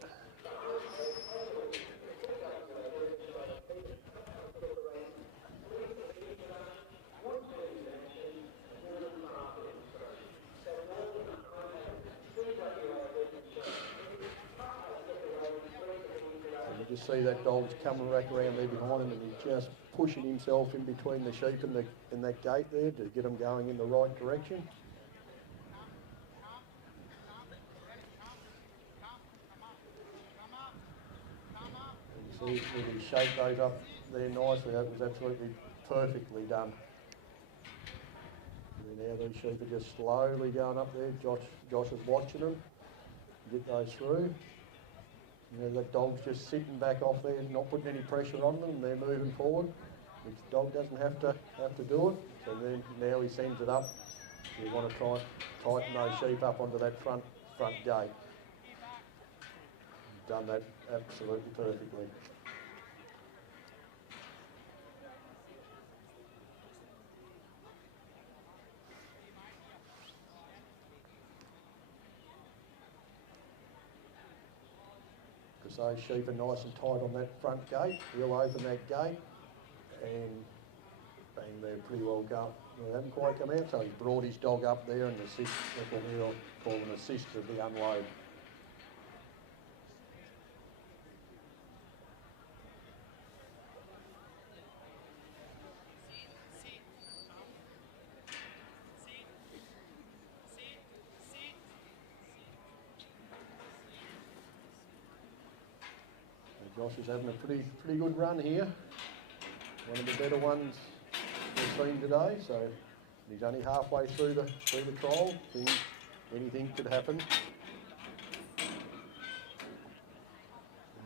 You just see that dog's coming back around there behind him, and he's just pushing himself in between the sheep and that gate there to get them going in the right direction. And you see he shaped those up there nicely. That was absolutely perfectly done. And now these sheep are just slowly going up there. Josh is watching them get those through. You know, that dog's just sitting back off there, not putting any pressure on them. They're moving forward. The dog doesn't have to do it. So then now he sends it up. You want to try and tighten those sheep up onto that front gate. He's done that absolutely perfectly. Those sheep are nice and tight on that front gate. He'll open that gate, and bang, they're pretty well gone. They haven't quite come out, so he's brought his dog up there and assist. That's what we'll call an assist of the unload. Josh is having a pretty good run here. One of the better ones we've seen today, so He's only halfway through the trial. Anything could happen.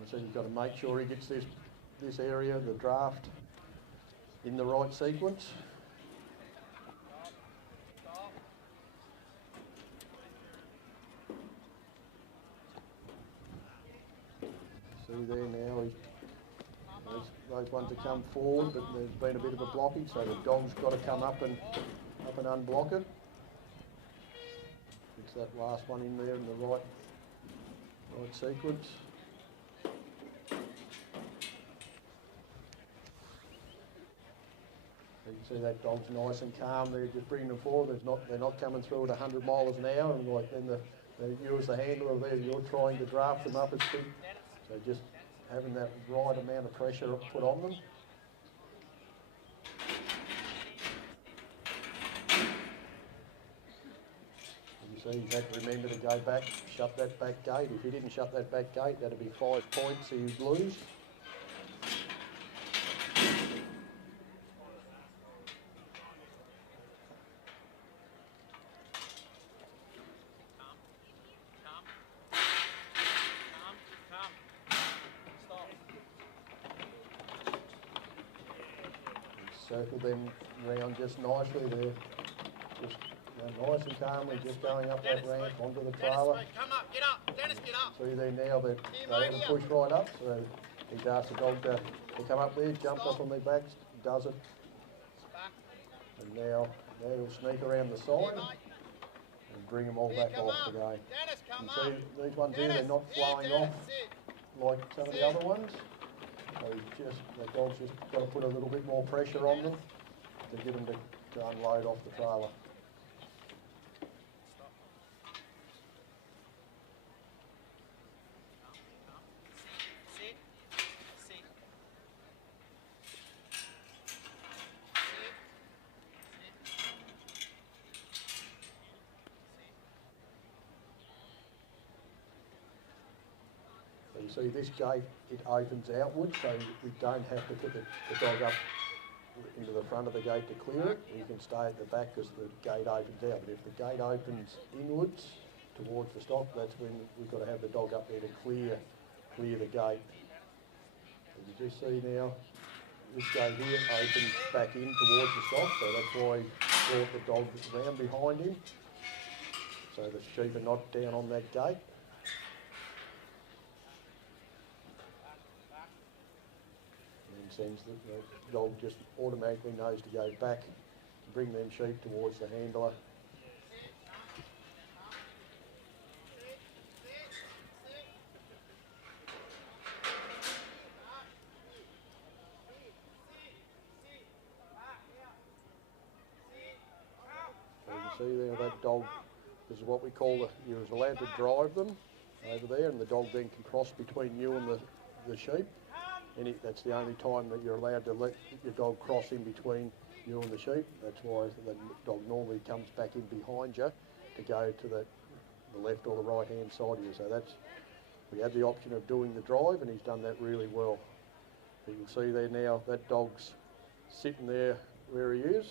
So you've got to make sure he gets this area, the draft, in the right sequence. See there now, those ones have come forward, but there's been a bit of a blockage, so the dog's got to come up and unblock it. Fix that last one in there in the right sequence. You can see that dog's nice and calm there, just bringing them forward. They're not coming through at 100 miles an hour, and like then you as the handler there, you're trying to draft them up as quick. So just having that right amount of pressure put on them. You see, he's had to remember to go back, shut that back gate. If he didn't shut that back gate, that'd be 5 points he'd lose. Circle them round just nicely there. Just nice and calmly, just going up that ramp onto the trailer. Dennis, come up, get up. Dennis, get up. See there now that they want to push right up, so he's asked the dog to come up there, jump off on their backs, does it. And now he'll sneak around the side and bring them all back off again. You see these ones here, they're not flowing off like some of the other ones. So the dog's just got to put a little bit more pressure on them to get them to unload off the trailer. So you see this gate, it opens outwards, so we don't have to put the dog up into the front of the gate to clear it. You can stay at the back because the gate opens out. But if the gate opens inwards towards the stock, that's when we've got to have the dog up there to clear the gate. And you just see now, this gate here opens back in towards the stock, so that's why he brought the dog round behind him, so the sheep are not down on that gate. Sends the dog just automatically knows to go back, bring them sheep towards the handler. So you can see there that dog, this is what we call you're allowed to drive them over there, and the dog then can cross between you and the sheep. That's the only time that you're allowed to let your dog cross in between you and the sheep. That's why the dog normally comes back in behind you to go to the left or the right hand side of you. So we had the option of doing the drive, and he's done that really well. You can see there now that dog's sitting there where he is.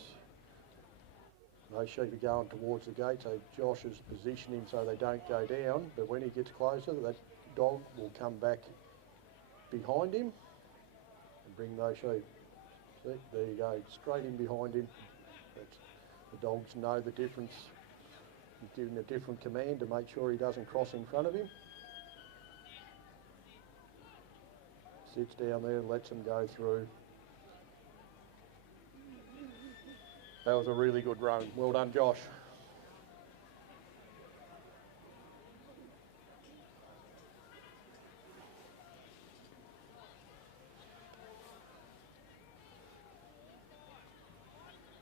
Those sheep are going towards the gate, so Josh has positioned him so they don't go down, but when he gets closer, that dog will come back behind him and bring those sheep. See, there you go, straight in behind him. The dogs know the difference. He's giving a different command to make sure he doesn't cross in front of him. Sits down there and lets them go through. That was a really good run. Well done, Josh.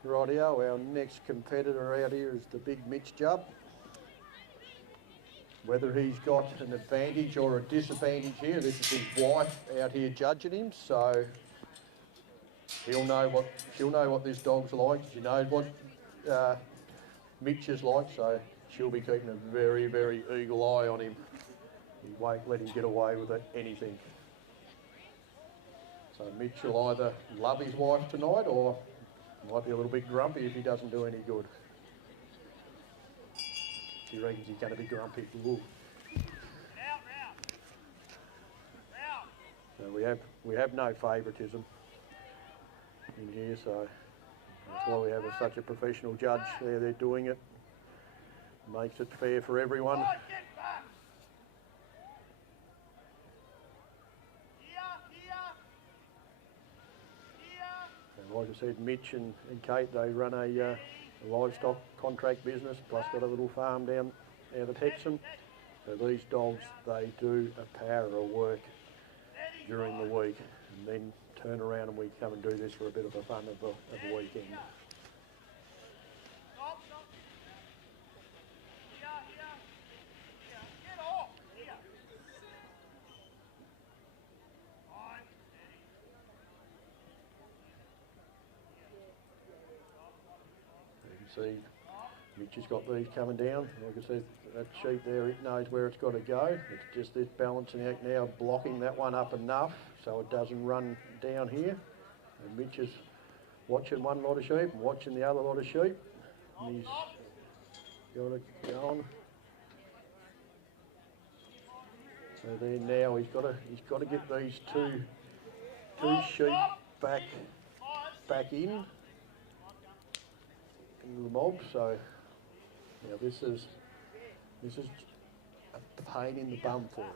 Rightio, our next competitor out here is the big Mitch Jubb. Whether he's got an advantage or a disadvantage here, this is his wife out here judging him, so she'll know what this dog's like. She knows what Mitch is like, so she'll be keeping a very, very eagle eye on him. He won't let him get away with anything. So Mitch will either love his wife tonight or Might be a little bit grumpy if he doesn't do any good. He reckons he's going to be grumpy. Ooh. So we have no favouritism in here, so that's why we have such a professional judge there. They're doing it. Makes it fair for everyone. And like I said, Mitch and Kate, they run a livestock contract business, plus got a little farm down out of Hexham. So these dogs, they do a power of work during the week, and then turn around and we come and do this for a bit of a fun of a weekend. See, Mitch has got these coming down. Like I said, that sheep there, it knows where it's got to go. It's just this balancing act now, blocking that one up enough so it doesn't run down here. And Mitch is watching one lot of sheep and watching the other lot of sheep. And he's got it going. So there now he's got to get these two sheep back in the mob. So now this is a pain in the bum for him.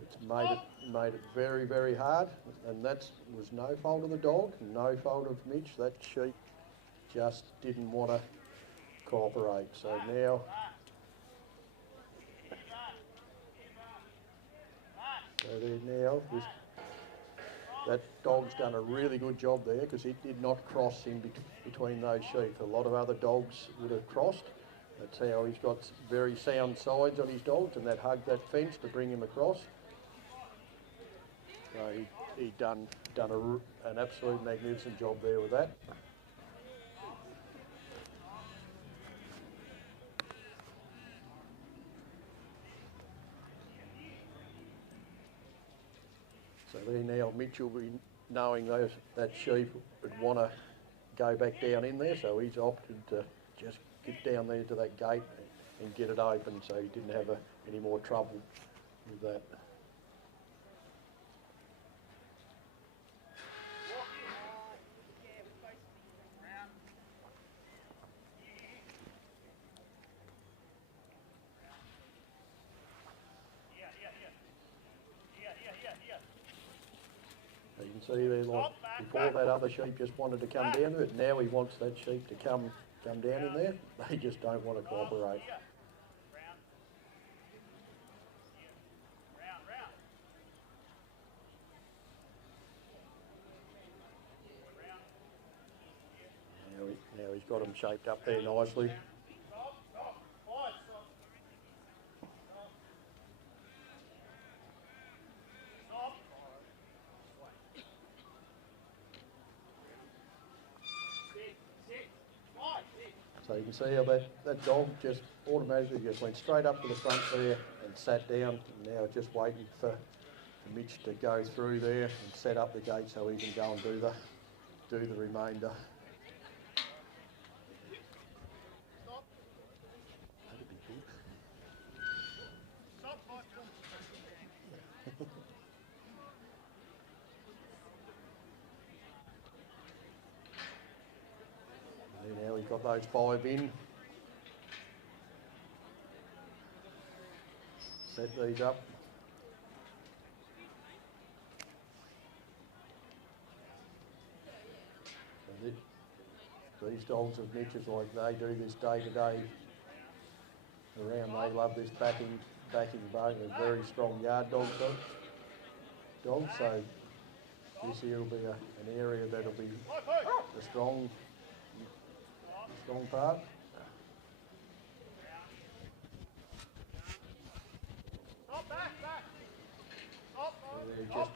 It's made it very, very hard, and that was no fault of the dog, no fault of Mitch. That sheep just didn't want to cooperate. So now that dog's done a really good job there, because it did not cross in between those sheep. A lot of other dogs would have crossed. That's how he's got very sound sides on his dogs, and that hugged that fence to bring him across. So he done an absolute magnificent job there with that. So there now, Mitch will be knowing that sheep would want to go back down in there, so he's opted to just get down there to that gate and get it open, so he didn't have any more trouble with that. You can see there, like before, that other sheep just wanted to come down to it. Now he wants that sheep to come down in there. They just don't want to cooperate. Now he's got them shaped up there nicely. So you can see how that dog just automatically just went straight up to the front there and sat down. And now just waiting for Mitch to go through there and set up the gate so he can go and do the remainder. That'd be good. Now we've got those 5 in. Set these up. These dogs of Mitch's, like they do this day to day around. They love this backing bone. They're very strong yard dogs. So this here will be an area that'll be a strong part. They just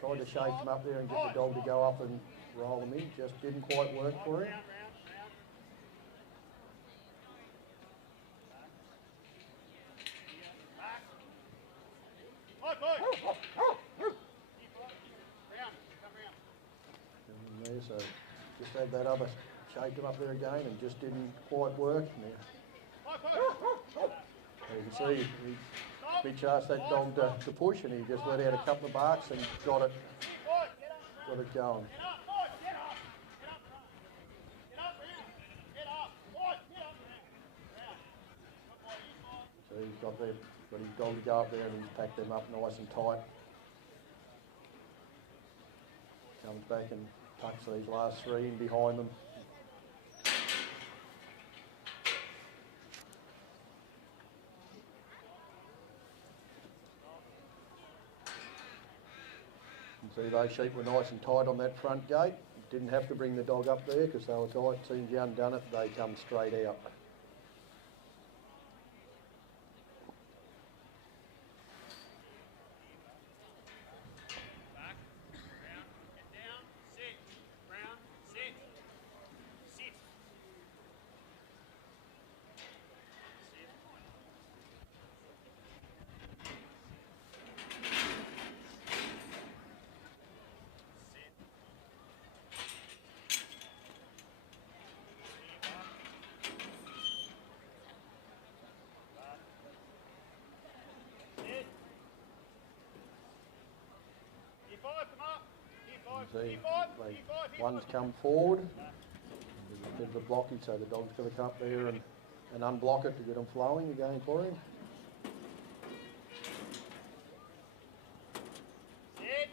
tried to shape them up there and get the dog to go up and roll them in. Just didn't quite work for him. And there, so just had that other, shaped him up there again and just didn't quite work. Now, you can see Mitch asked that dog to push and he just let out a couple of barks and got it going. So he's got his dog to go up there and he's packed them up nice and tight. Comes back and tucks these last three in behind them. You can see those sheep were nice and tight on that front gate. Didn't have to bring the dog up there because they were tight. As soon as you undone it, they come straight out. See, one's come forward, there's a bit of a blockage, so the dog's got to come up there and unblock it to get them flowing again for him. He's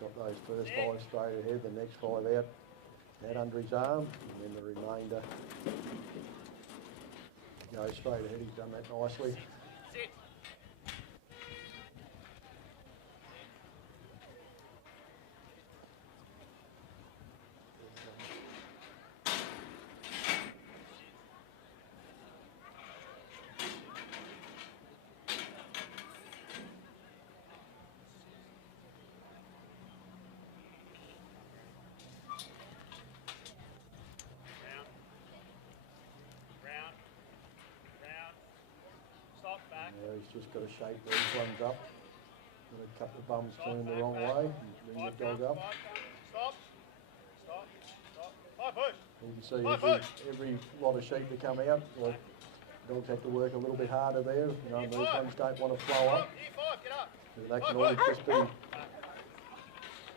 got those first five straight ahead, the next five out under his arm, and then the remainder goes straight ahead. He's done that nicely. He's just got to shake these ones up. Got a couple of bums turned the wrong way. Bring the dog up. You can see every lot of sheep that come out, well, dogs have to work a little bit harder there. You know, these ones don't want to flow up. So that can always just be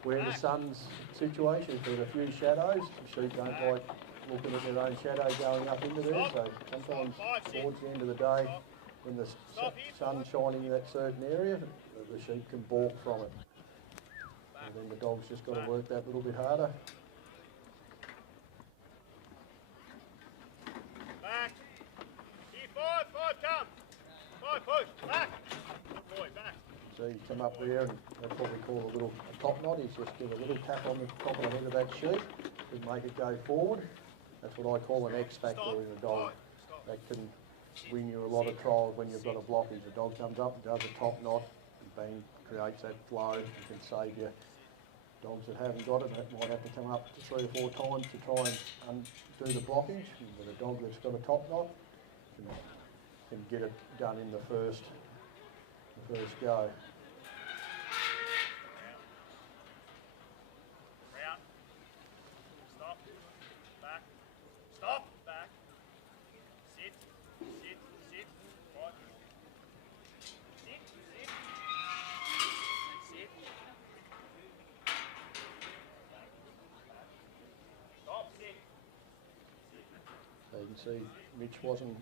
where the sun's situation. If there's a few shadows, the sheep don't like looking at their own shadow going up into there. So sometimes towards the end of the day, when the sun's shining in that certain area, the sheep can balk from it. And then the dog's just got to work that little bit harder. Back. Here, five, come. Five, push. Back. Good boy, back. So you come up there, and that's what we call a top knot. Is just give a little tap on the top of the head of that sheep to make it go forward. That's what I call an X factor in a dog. That can win you a lot of trials when you've got a blockage. The dog comes up and does a top knot, and bang, creates that flow. You can save your dogs that haven't got it. That might have to come up 3 or 4 times to try and undo the blockage. But a dog that's got a top knot can get it done in the first go. Round. Stop. Back. Stop. Back. Sit. Sit. Sit. Right. Sit. Sit. Sit. Stop. Sit. So you can see Mitch wasn't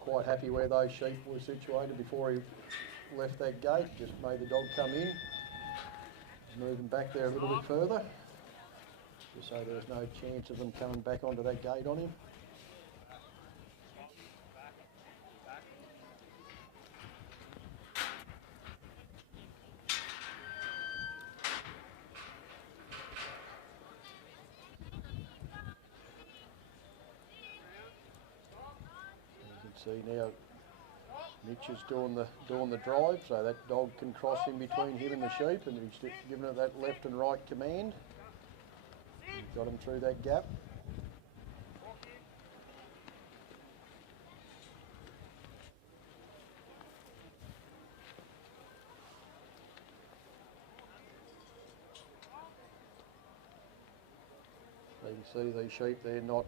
quite happy where those sheep were situated before he left that gate. Just made the dog come in, move him back there a little bit further, just so there was no chance of them coming back onto that gate on him. You can see now Mitch is doing the drive, so that dog can cross in between him and the sheep, and he's giving it that left and right command. He's got him through that gap. you can see these sheep, they're not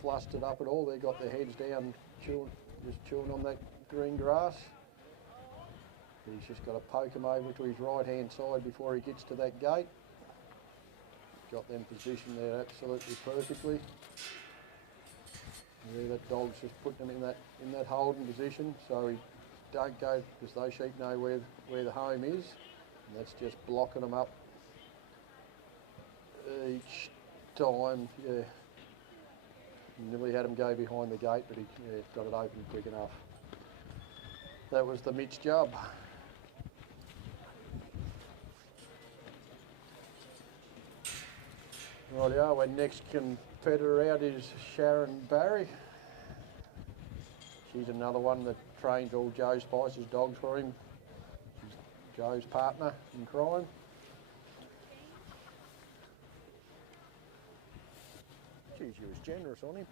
flustered up at all. They've got their heads down, just chewing on that green grass. But he's just got to poke him over to his right-hand side before he gets to that gate. Got them positioned there absolutely perfectly. Yeah, that dog's just putting them in that holding position, so he don't go, because those sheep know where the home is, and that's just blocking them up each time. Yeah, nearly had him go behind the gate, but he got it open quick enough. That was the Mitch Jubb. Rightio, our next competitor out is Sharon Barry. She's another one that trains all Joe Spicer's dogs for him. She's Joe's partner in crime. Geez, you was generous on him.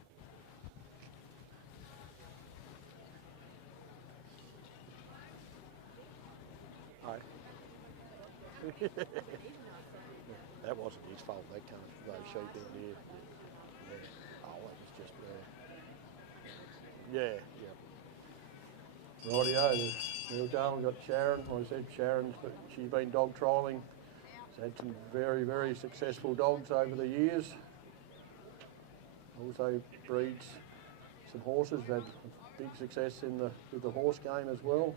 Aye. That wasn't his fault, those sheep in there. Yeah. Oh, that was just yeah. Rightio, there we go, we've got Sharon. Like I said, she's been dog trialling. She's had some very, very successful dogs over the years. Also breeds some horses, had big success with the horse game as well.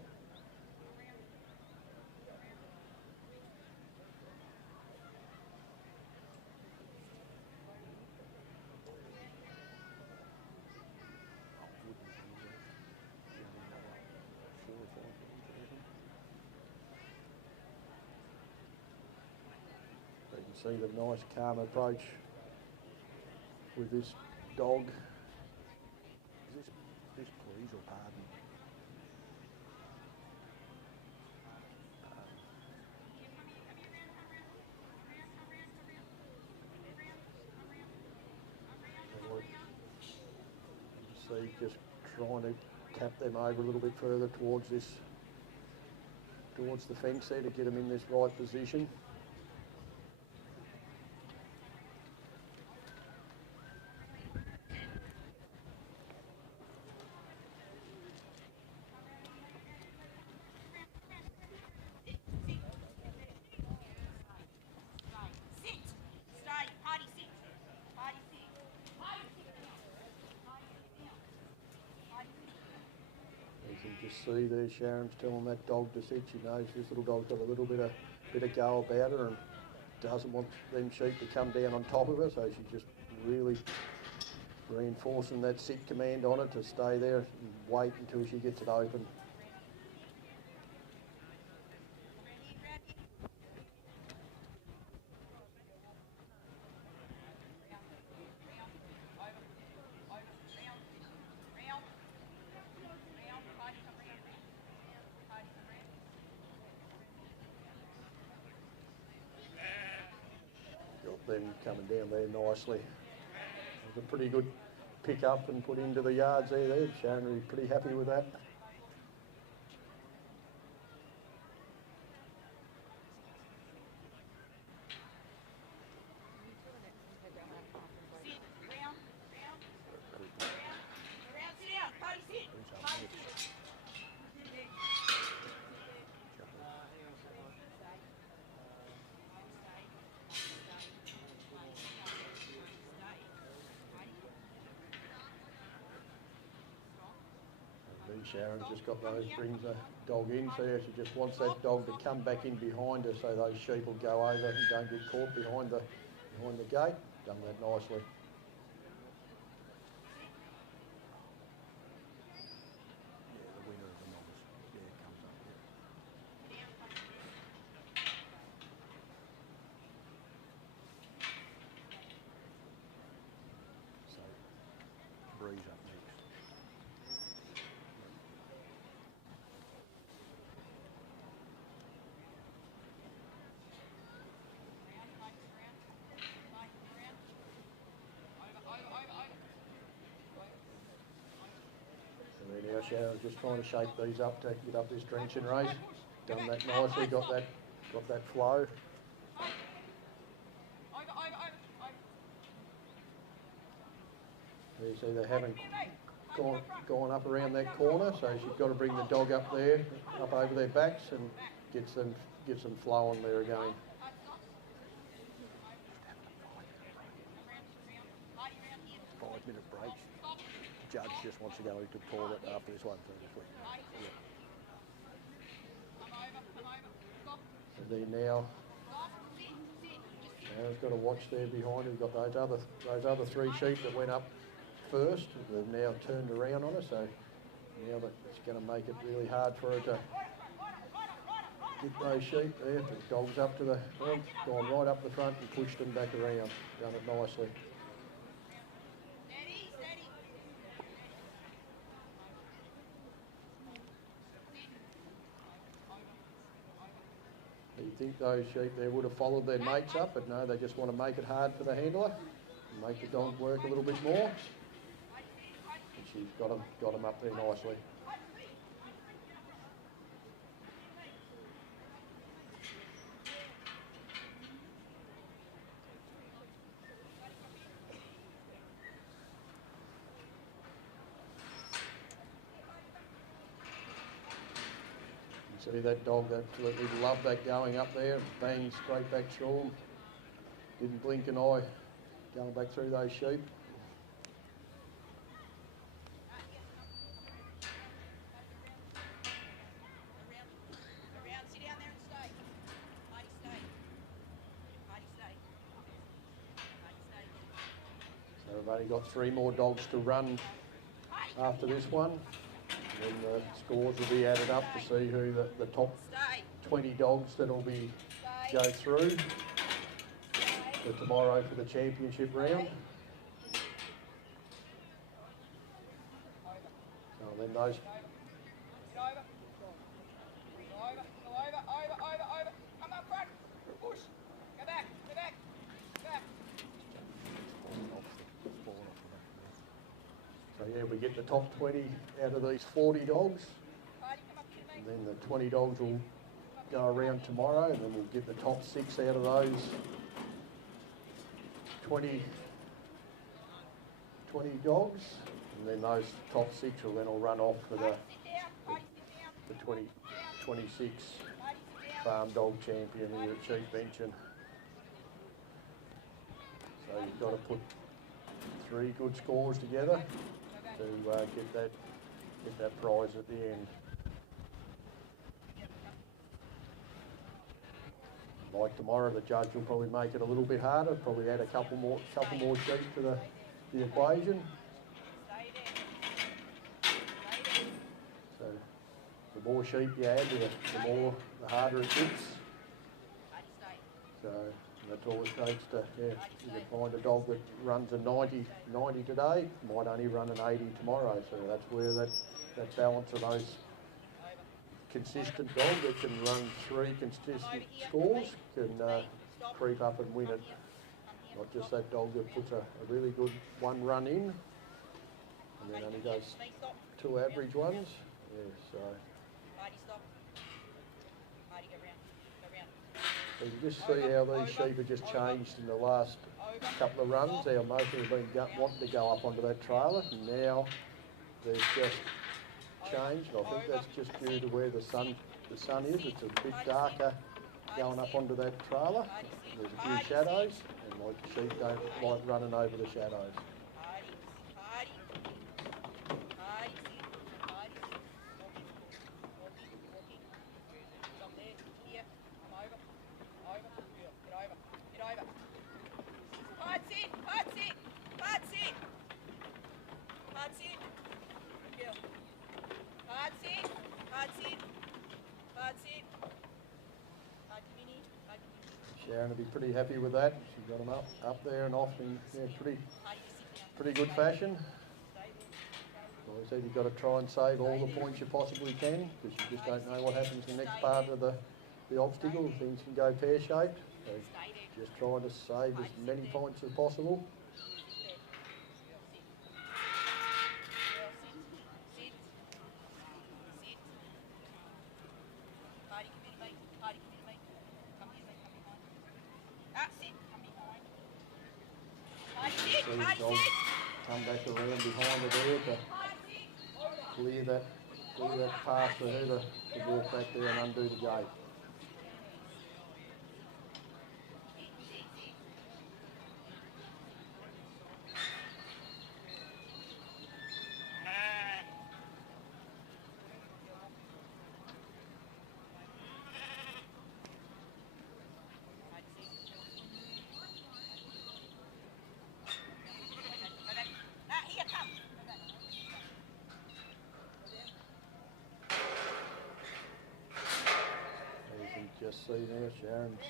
See the nice calm approach with this dog. Is this please or pardon? See, just trying to tap them over a little bit further towards the fence there to get them in this right position. Just see there, Sharon's telling that dog to sit. She knows this little dog's got a little bit of go about her and doesn't want them sheep to come down on top of her, so she's just really reinforcing that sit command on it to stay there and wait until she gets it open. Them coming down there nicely. It was a pretty good pick up and put into the yards there. Sharon will be pretty happy with that. Sharon just got those, brings the dog in, so she just wants that dog to come back in behind her so those sheep will go over and don't get caught behind the gate. Done that nicely. Yeah, the winner of the novice, comes up here. So, Breeze up next. Now Sharon's just trying to shape these up to get up this drenching race. Done that nicely, got that flow. You see they haven't gone up around that corner, so she's got to bring the dog up there, up over their backs, and gets them flowing there again. 5-minute break. Judge just wants to go into toilet after this one. And then now he's got to watch there behind him. We've got those other 3 sheep that went up first. They've now turned around on her, so now it's going to make it really hard for her to get those sheep there. The dog's up to the front, gone right up the front and pushed them back around. Done it nicely. You think those sheep there would have followed their mates up, but no, they just want to make it hard for the handler and make the dog work a little bit more. And she's got them up there nicely. See that dog absolutely loved that going up there, bang straight back through him. Didn't blink an eye going back through those sheep. So we've only got 3 more dogs to run after this one. And the scores will be added up to see who the top 20 dogs that will go through for tomorrow for the championship round. So then those. Come up front. Push. Go back. So yeah, we get the top 20 out of these 40 dogs, and then the 20 dogs will go around tomorrow, and then we'll get the top 6 out of those 20 dogs, and then those top 6 will then all run off for the 2026 farm dog champion here at Sheep Benchen. So you've got to put 3 good scores together to get that prize at the end. Like tomorrow, the judge will probably make it a little bit harder. Probably add a couple more sheep to the equation. So the more sheep you add, the harder it gets. So that's all it takes to, you can find a dog that runs a 90 today, might only run an 80 tomorrow. So that's where that balance of those consistent dogs that can run 3 consistent scores can creep up and win it. Not just that dog that puts a really good 1 run in and then only does 2 average ones. Yeah, so. So you just see how these sheep have just changed in the last couple of runs. How most of them have been wanting to go up onto that trailer, and now they've just changed. I think that's just due to where the sun is. It's a bit darker going up onto that trailer. There's a few shadows, and like the sheep don't like running over the shadows. Sharon will be pretty happy with that. She's got them up there and off in pretty good fashion. Like I said, you've got to try and save all the points you possibly can, because you just don't know what happens in the next part of the obstacle. Things can go pear-shaped. So just trying to save as many points as possible. come back around behind her there to clear that path for her to walk back there and undo the gate. Here, come. As you can just see there, Sharon's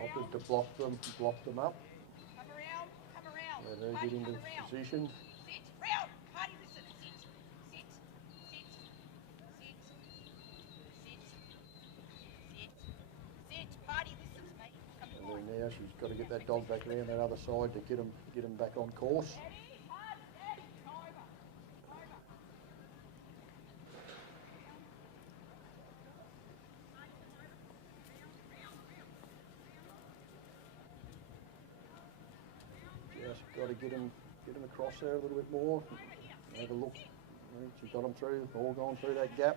opted to block them up. Come around, come around. Let her Party, get into come around. position. Sit, round. Party, listen. Sit, sit, sit, sit, sit, sit, sit. Party, listen to me. Come And on. then now she's got to get that dog back around that other side to get him back on course. Steady, hard, steady. Over, over. Just got to get him across there a little bit more. Have a look. She's got him through, all gone through that gap.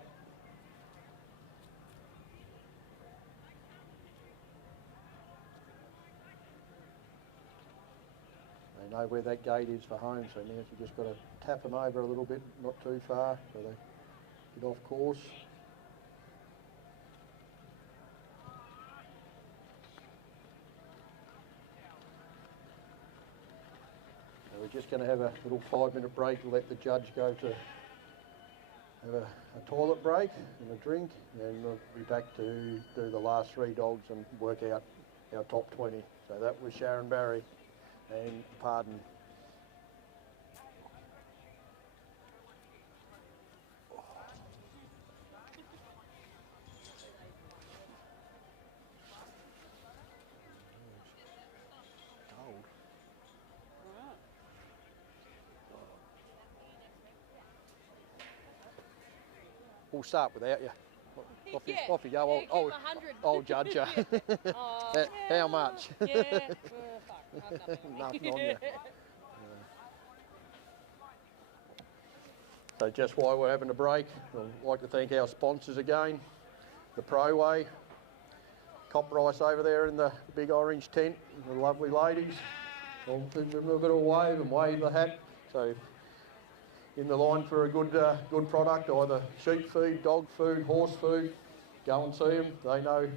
They know where that gate is for home, so now she's just got to tap them over a little bit, not too far, so they get off course. Now we're just going to have a little 5-minute break and let the judge go to have a toilet break and a drink, and we'll be back to do the last 3 dogs and work out our top 20. So that was Sharon Barry and Pardon. We'll start without you. Off you go, old judge. How much? Nothing on you. So just while we're having a break, I'd like to thank our sponsors again, the ProWay, Cop Rice over there in the big orange tent, the lovely ladies. I'll give them a bit of a wave and wave the hat. So in the line for a good product, either sheep feed, dog food, horse food, go and see them. They know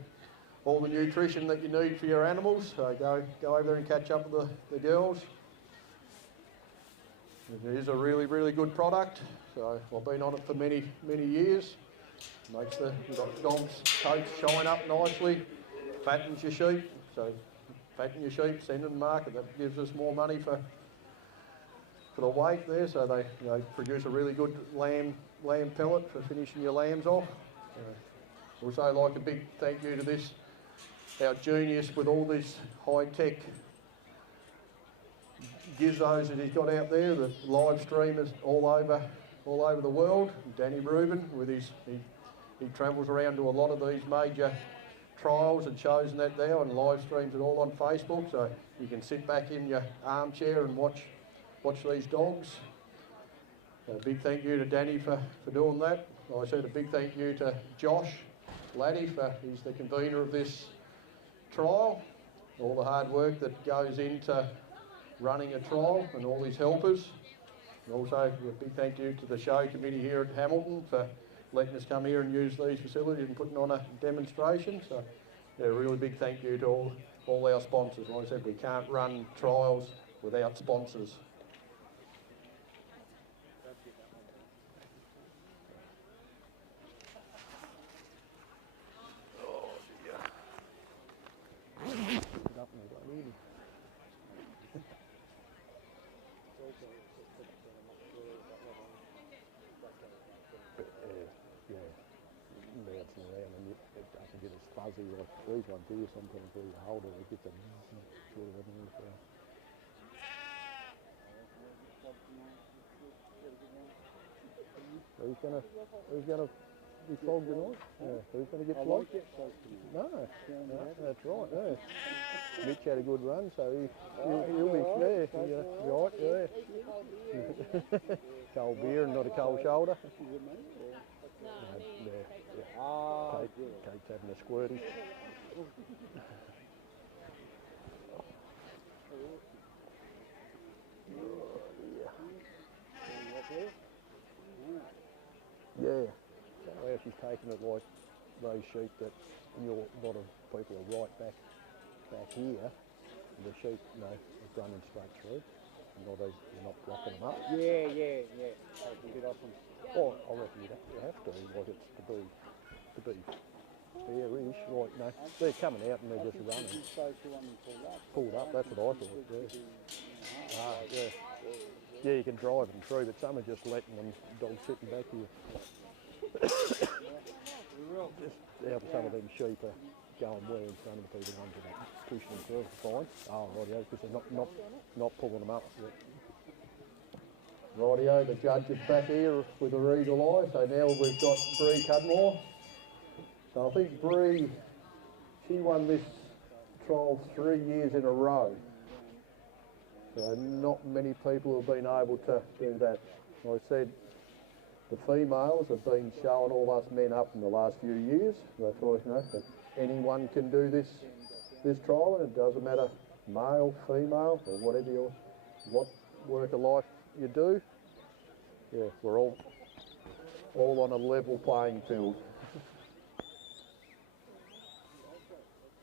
all the nutrition that you need for your animals. So go over there and catch up with the girls. It is a really, really good product. So I've been on it for many, many years. Makes the dogs' coats shine up nicely, fattens your sheep. So fatten your sheep, send them to the market. That gives us more money for the weight there. So they produce a really good lamb pellet for finishing your lambs off. Also, I'd like a big thank you to our genius with all this high-tech gizmos that he's got out there, the live streamers all over the world. Danny Rubin with he travels around to a lot of these major trials and shows and that there, and live streams it all on Facebook, so you can sit back in your armchair and watch these dogs. So a big thank you to Danny for doing that. Like I said, a big thank you to Josh Laddie he's the convener of this trial, all the hard work that goes into running a trial and all his helpers. And also a big thank you to the show committee here at Hamilton for letting us come here and use these facilities and putting on a demonstration. So yeah, a really big thank you to all our sponsors. Like I said, we can't run trials without sponsors. Fuzzy like these ones here, sometimes where you hold it, it gets a sort of underneath there. Who's gonna He flogged tonight? Yeah, who's going to get flogged? No, that's right, yeah. Mitch had a good run, so he'll be there. Yeah, right, yeah. Cold beer and not a cold shoulder. Kate's having a squirty. Yeah. Well, she's taken it like those sheep that a lot of people are right back here. The sheep, is running straight through. And all those, you're not blocking them up. Yeah. Take a bit off them. Oh, I reckon you have to, like it's to be fair-ish, like, no, they're coming out and they're just running. Pulled up, that's what I thought, yeah. Yeah. Yeah, you can drive them through, but some are just letting them dogs sitting back here. Just how some of them sheep are going well in front of the people ones that are pushing them through, fine. Oh, rightio, because they're not pulling them up yet. Rightio, the judge is back here with a eagle eye, so now we've got Bree Cudmore. So I think Bree, she won this trial 3 years in a row. So not many people have been able to do that. Like I said, the females have been showing all us men up in the last few years. That's why, that anyone can do this trial, and it doesn't matter male, female, or whatever what work of life you do. Yeah, we're all on a level playing field.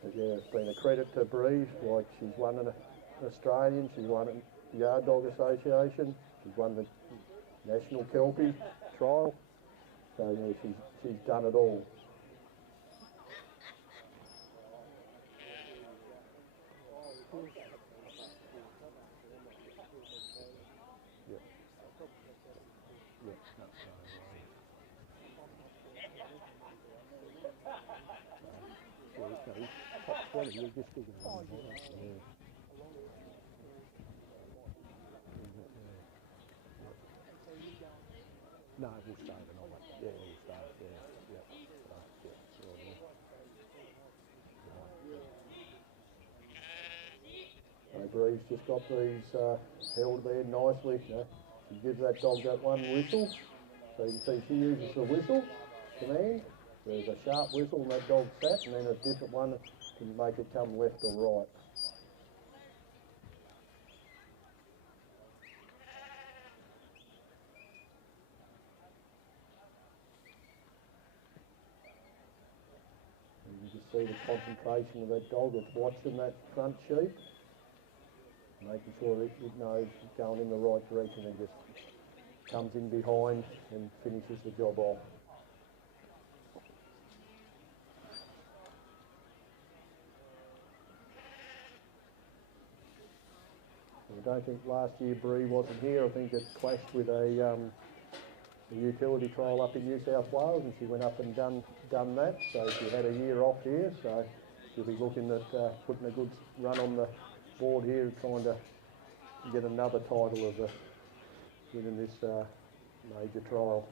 But yeah, it's been a credit to Bree. Like, she's won an Australian, she's won a Yard Dog Association, she's won the National Kelpie trial. So yeah, she's done it all. No, we'll stay the night. Yeah, we'll stay. So Bree's just got these held there nicely. She gives that dog that one whistle. So you can see she uses the whistle command. There's a sharp whistle and that dog sat, and then a different one can make it come left or right. You can just see the concentration of that dog. It's watching that front sheep, making sure it knows it's going in the right direction, and just comes in behind and finishes the job off. I don't think last year Bree wasn't here. I think it clashed with a utility trial up in New South Wales, and she went up and done that. So she had a year off here. So she'll be looking at putting a good run on the board here, trying to get another title of winning this major trial.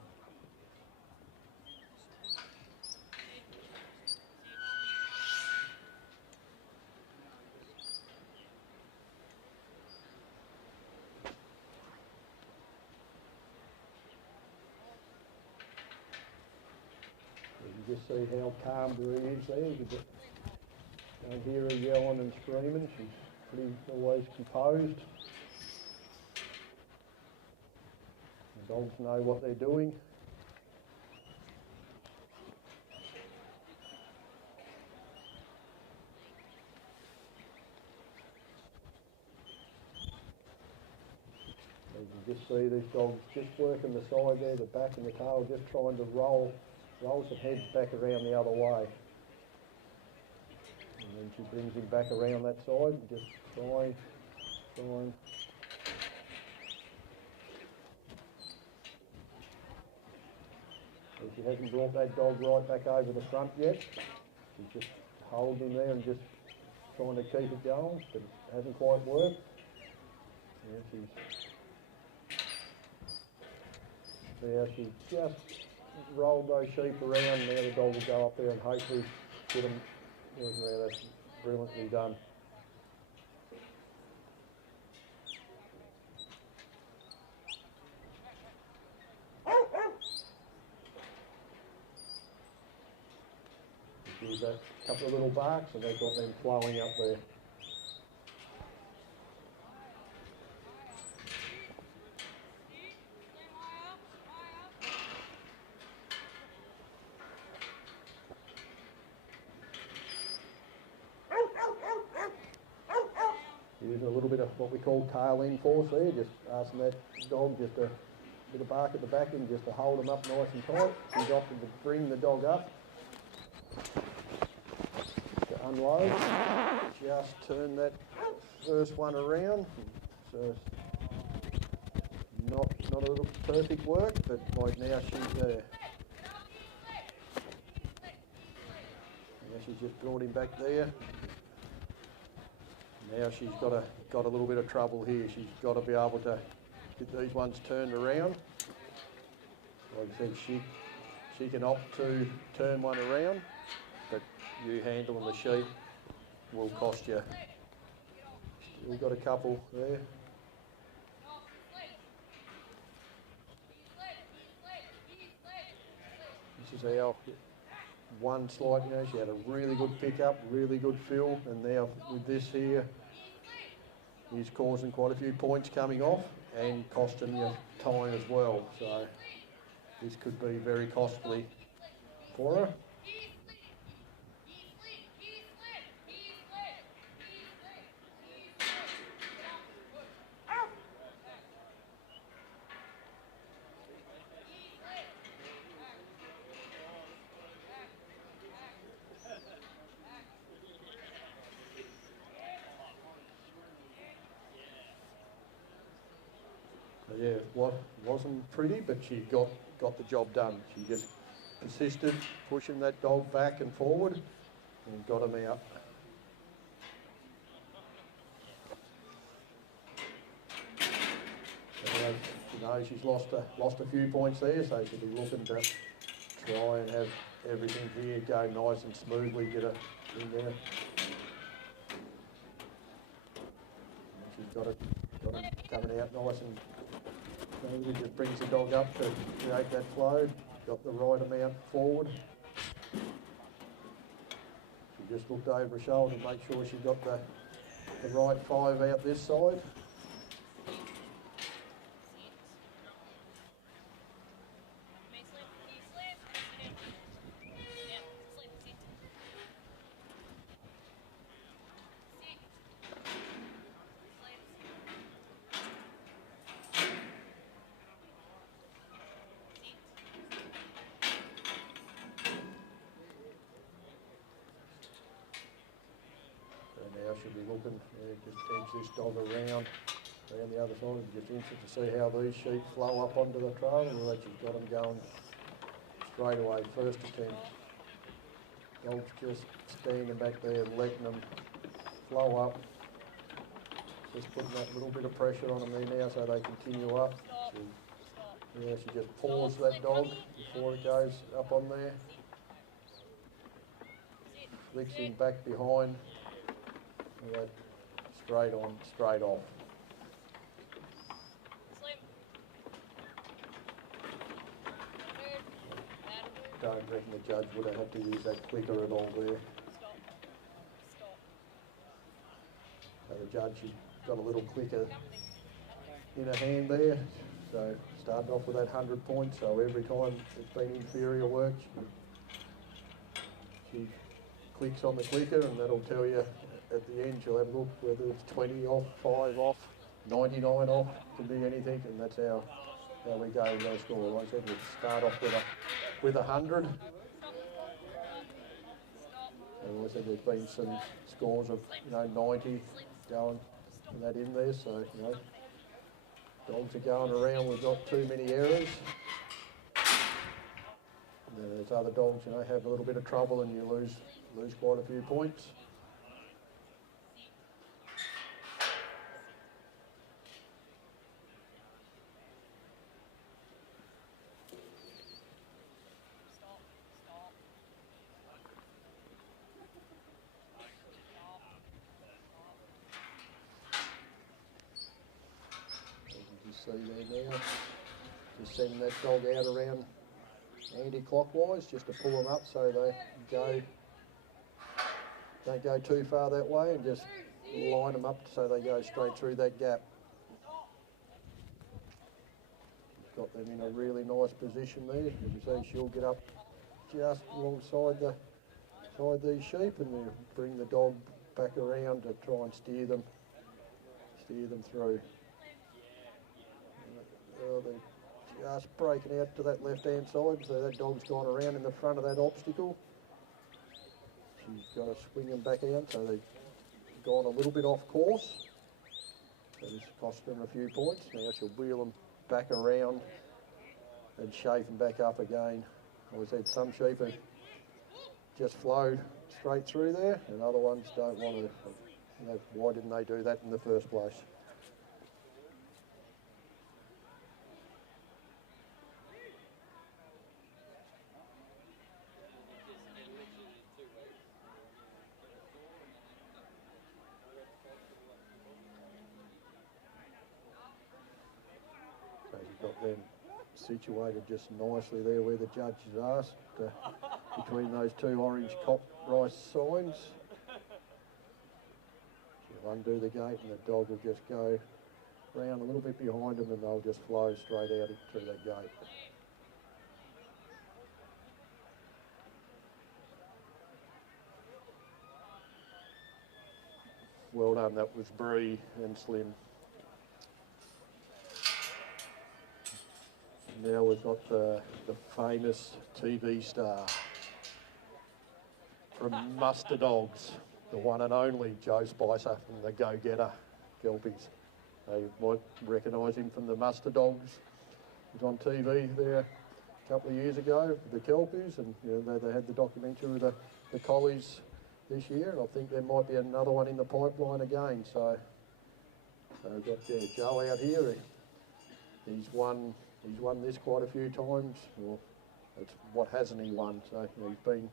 You just see how calm Bree is there. You don't hear her yelling and screaming. She's pretty always composed. The dogs know what they're doing. So you can just see these dogs just working the side there, the back and the tail, just trying to roll some heads back around the other way. And then she brings him back around that side and just trying. So she hasn't brought that dog right back over the front yet. She's just holding him there and just trying to keep it going, but it hasn't quite worked. Yeah, she's just rolled those sheep around. Now the dog will go up there and hopefully get them working around. That's brilliantly done. Gives a couple of little barks and they've got them flowing up there. Using a little bit of what we call tail end force there, just asking that dog just a bit of bark at the back end just to hold them up nice and tight. She's opted to bring the dog up to unload. Just turn that first one around. So not a little perfect work, but like now she's there. Now she's just brought him back there. Now she's got a little bit of trouble here. She's got to be able to get these ones turned around. Like I said, she can opt to turn one around, but you handling the sheep will cost you. We've got a couple there. This is our one slight, you know, she had a really good pickup, really good fill, and now with this here, he's causing quite a few points coming off and costing you time as well. So this could be very costly for her. Yeah, what wasn't pretty, but she got the job done. She just persisted, pushing that dog back and forward, and got him out. So, you know, she's lost a few points there, so she'll be looking to try and have everything here go nice and smoothly, get her in there. And she's got it coming out nice and smoothly, just brings the dog up to create that flow, got the right amount forward. She just looked over her shoulder to make sure she got the right 5 out this side. Now she'll be looking, just edge this dog around the other side, and just interested to see how these sheep flow up onto the trail, and that she's got them going straight away, first attempt. Dog's just standing back there and letting them flow up. Just putting that little bit of pressure on them there now so they continue up. She just paws that dog before it goes up on there. Flicks him back behind. That straight on, straight off. Don't reckon the judge would have had to use that clicker at all there. So the judge, she got a little clicker in her hand there. So started off with that 100 points. So every time it's been inferior work, she clicks on the clicker, and that'll tell you. At the end, you'll have a look whether it's 20 off, 5 off, 99 off, can be anything, and that's how we go with those scores. Like I said, we start off with 100. And like I said, there's been some scores of 90 going and that in there, so dogs are going around with not too many errors. And then there's other dogs, have a little bit of trouble and you lose quite a few points. See there now, just sending that dog out around anti-clockwise just to pull them up so they don't go too far that way, and just line them up so they go straight through that gap. Got them in a really nice position there. As you see, she'll get up just alongside these sheep, and then bring the dog back around to try and steer them through. They're just breaking out to that left-hand side, so that dog's gone around in the front of that obstacle. She's got to swing them back out, so they've gone a little bit off course. So this cost them a few points. Now she'll wheel them back around and shape them back up again. Always had some sheep that just flow straight through there, and other ones don't want to. You know, why didn't they do that in the first place? So you've got them situated just nicely there where the judge has asked, between those two orange cop rice signs. She'll undo the gate and the dog will just go round a little bit behind them, and they'll just flow straight out through that gate. Well done, that was Bree and Slim. Now we've got the famous TV star from Muster Dogs, the one and only Joe Spicer from the Go Getter Kelpies. They might recognise him from the Muster Dogs. He was on TV there a couple of years ago with the Kelpies, and you know, they had the documentary with the Collies this year, and I think there might be another one in the pipeline again. So we've got Joe out here. He's won this quite a few times. Well, it's what hasn't he won? So you know, he's been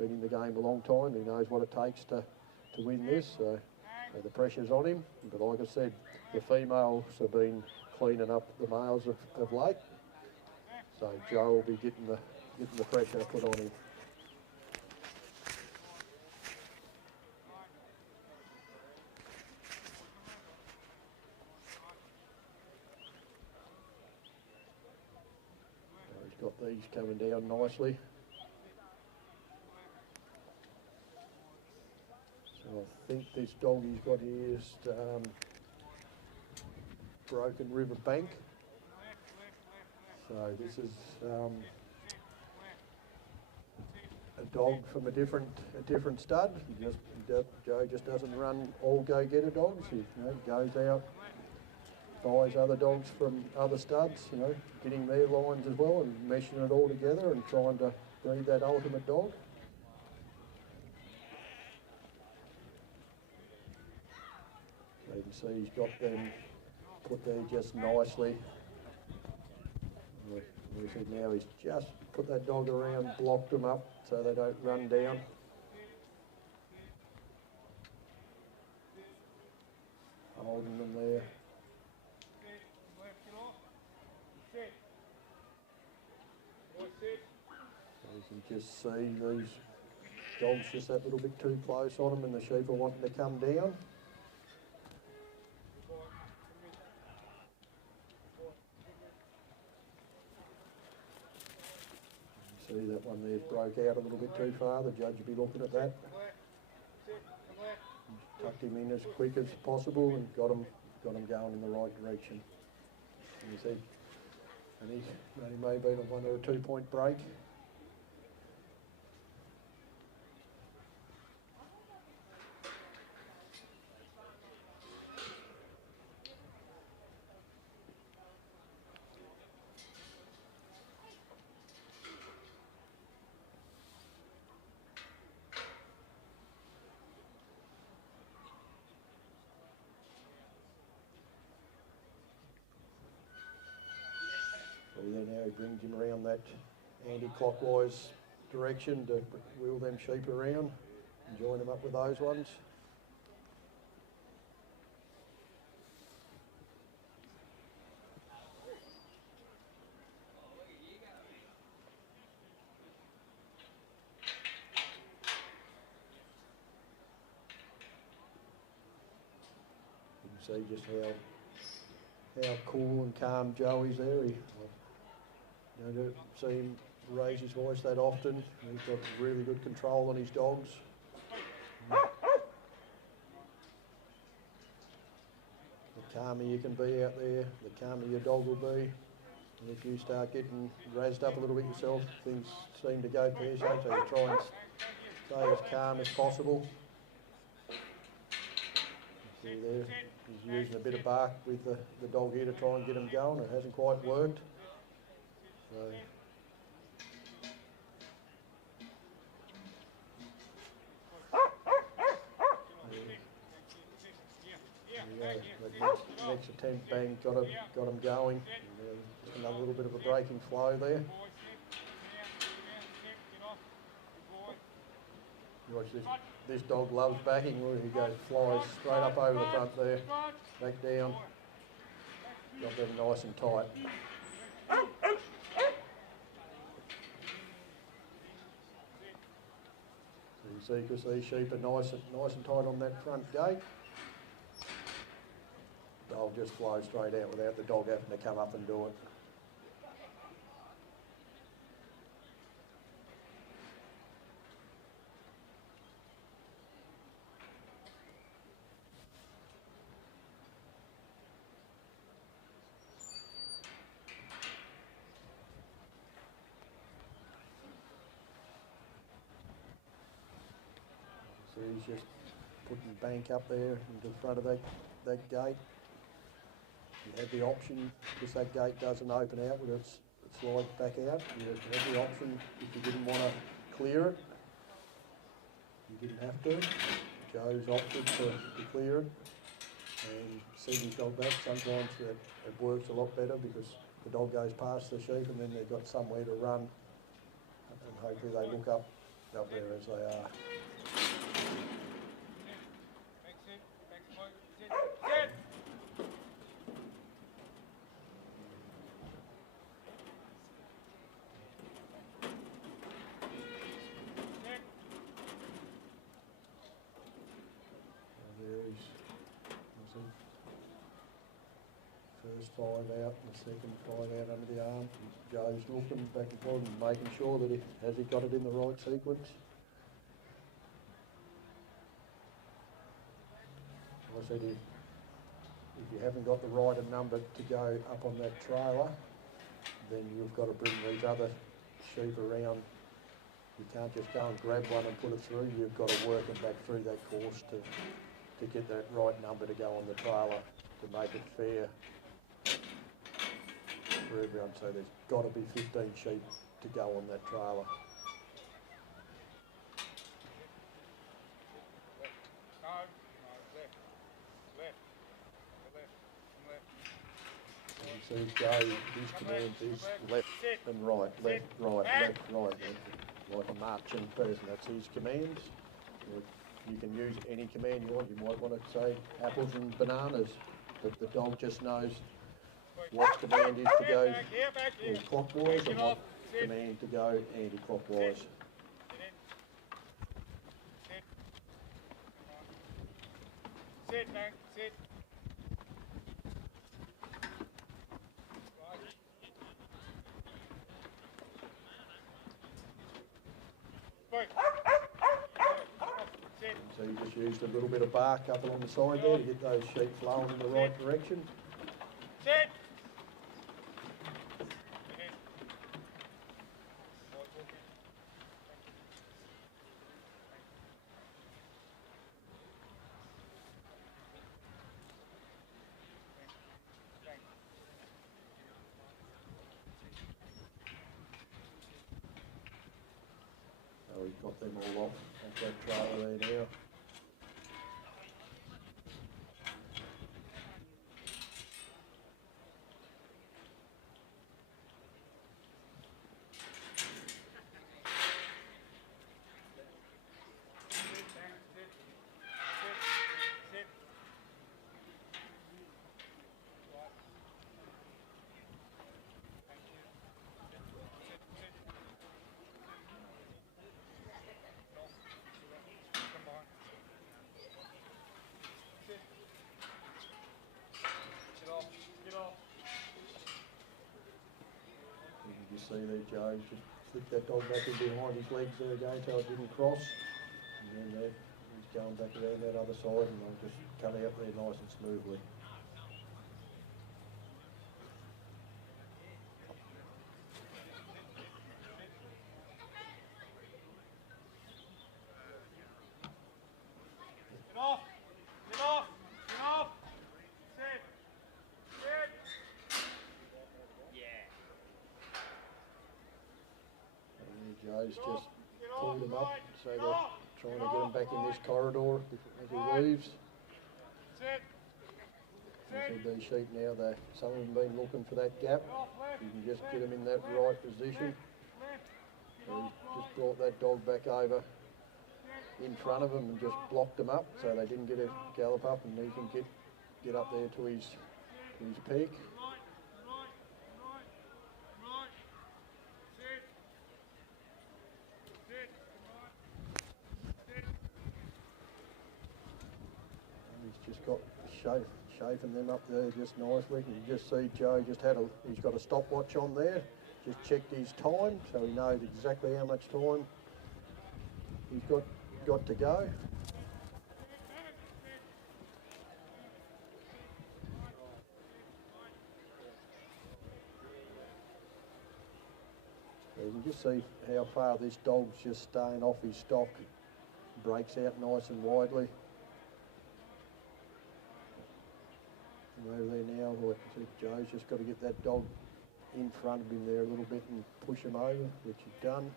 in the game a long time. He knows what it takes to win this. So the pressure's on him. But like I said, the females have been cleaning up the males of late. So Joe will be getting the pressure put on him. Got these coming down nicely. So I think this dog he's got here is Broken River Bank. So this is a dog from a different stud. Joe just doesn't run all go-getter dogs. He goes out, buys other dogs from other studs, getting their lines as well and meshing it all together and trying to breed that ultimate dog. So you can see he's got them put there just nicely. We said now he's just put that dog around, blocked them up so they don't run down. Holding them there. You can just see these dogs just that little bit too close on them, and the sheep are wanting to come down. You see that one there broke out a little bit too far. The judge will be looking at that. Tucked him in as quick as possible and got him going in the right direction. And you see, and he may have been a 1 or a 2 point break. Now he brings him around that anti-clockwise direction to wheel them sheep around and join them up with those ones. see just how cool and calm Joey's there. You don't see him raise his voice that often. He's got really good control on his dogs. The calmer you can be out there, the calmer your dog will be. And if you start getting razzed up a little bit yourself, things seem to go pear-shaped, so you try and stay as calm as possible. See there, he's using a bit of bark with the dog here to try and get him going. It hasn't quite worked. So, that next attempt, bang, got him going. Just another little bit of a breaking flow there. You watch this dog loves backing. Look, he goes, flies straight up over the front there, back down. Got them nice and tight. So you see, because these sheep are nice and tight on that front gate, they'll just flow straight out without the dog having to come up and do it. So he's just putting bank up there into the front of that gate. You have the option, because that gate doesn't open out when it slides back out, you have the option, if you didn't want to clear it, you didn't have to. Joe's opted to clear it and send his dog back. Sometimes it works a lot better because the dog goes past the sheep and then they've got somewhere to run, and hopefully they look up there as they are. First 5 out and the second 5 out under the arm. Joe's looking back and forth and making sure that has he got it in the right sequence. Like I said, if you haven't got the right number to go up on that trailer, then you've got to bring these other sheep around. You can't just go and grab one and put it through. You've got to work them back through that course to get that right number to go on the trailer to make it fair for everyone. So there's got to be 15 sheep to go on that trailer. You see Joe, his commands is left and right, left, right, left, right. Like a marching person, that's his commands. You can use any command you want. You might want to say apples and bananas, but the dog just knows what command is to go clockwise and what command to go anti-clockwise. Sit, man, sit. So you just used a little bit of bark up along the side there to get those sheep flowing in the right direction. Sit. So we've got them all off that trailer there now. see there, Joe, just flick that dog back in behind his legs there again so it didn't cross. And then there, he's going back around that other side and they'll just come out there nice and smoothly. Get off! Get off! Get off! Sit! Sit! Yeah. And Joe's just pulled him up, so they're trying to get him back in this corridor as he leaves. Sit! You see these sheep now, some of them been looking for that gap. You can just get them in that right position. So he's just brought that dog back over in front of him and just blocked them up so they didn't get a gallop up, and he can get up there to his peak. He's just got shaping them up there just nicely. You can just see Joe just he's got a stopwatch on there, just checked his time so he knows exactly how much time he's got to go. So you can just see how far this dog's just staying off his stock. Breaks out nice and widely. And over there now, Joe's just got to get that dog in front of him there a little bit and push him over, which he's done.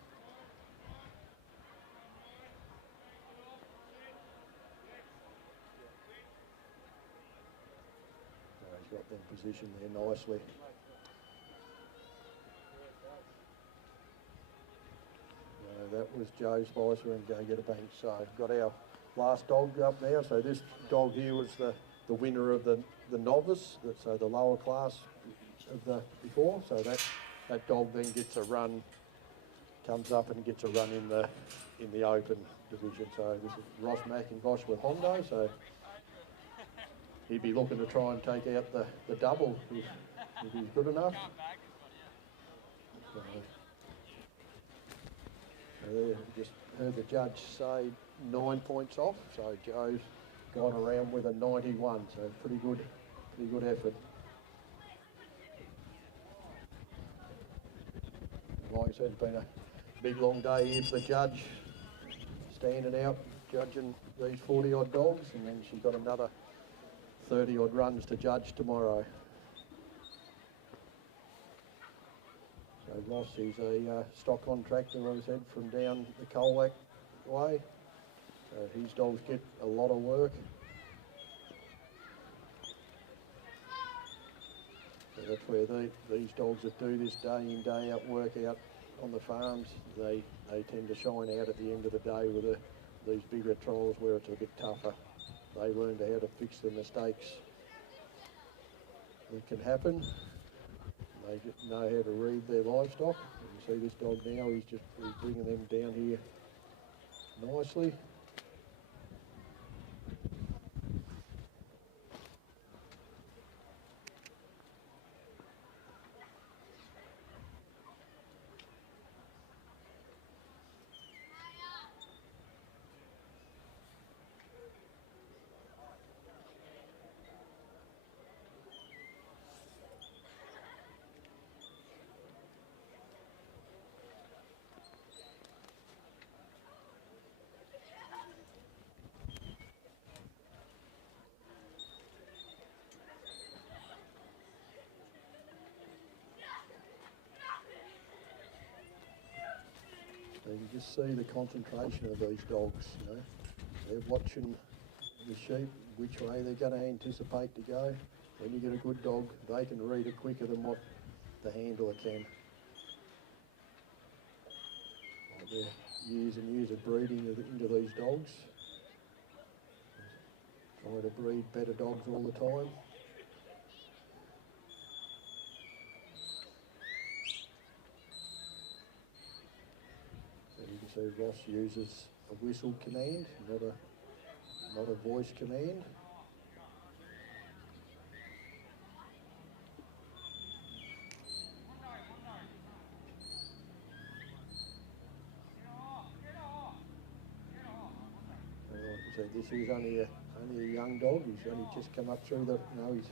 He's got them positioned there nicely. That was Joe Spicer and Go Get a Bank. So got our last dog up now. So this dog here was the winner of the novice, so the lower class of the before. So that dog then gets a run, comes up and gets a run in the open division. So this is Ross McIntosh with Hondo. So he'd be looking to try and take out the double if he's good enough. There, just heard the judge say 9 points off, so Joe's gone around with a 91, so pretty good effort. Like I said, it's been a big long day here for the judge, standing out, judging these 40 odd dogs, and then she's got another 30 odd runs to judge tomorrow. So Ross is a stock contractor, as I said, from down the Colac way. So his dogs get a lot of work. So that's where these dogs that do this day in, day out work out on the farms, they tend to shine out at the end of the day with these bigger trials where it's a bit tougher. They learned how to fix the mistakes that can happen. They just know how to read their livestock. You see this dog now, he's bringing them down here nicely. So you just see the concentration of these dogs, you know. They're watching the sheep, which way they're going to anticipate to go. When you get a good dog, they can read it quicker than what the handler can. Like years and years of breeding into these dogs. Trying to breed better dogs all the time. So Ross uses a whistle command, not a voice command. So this is only a young dog. He's only just come up through the, he's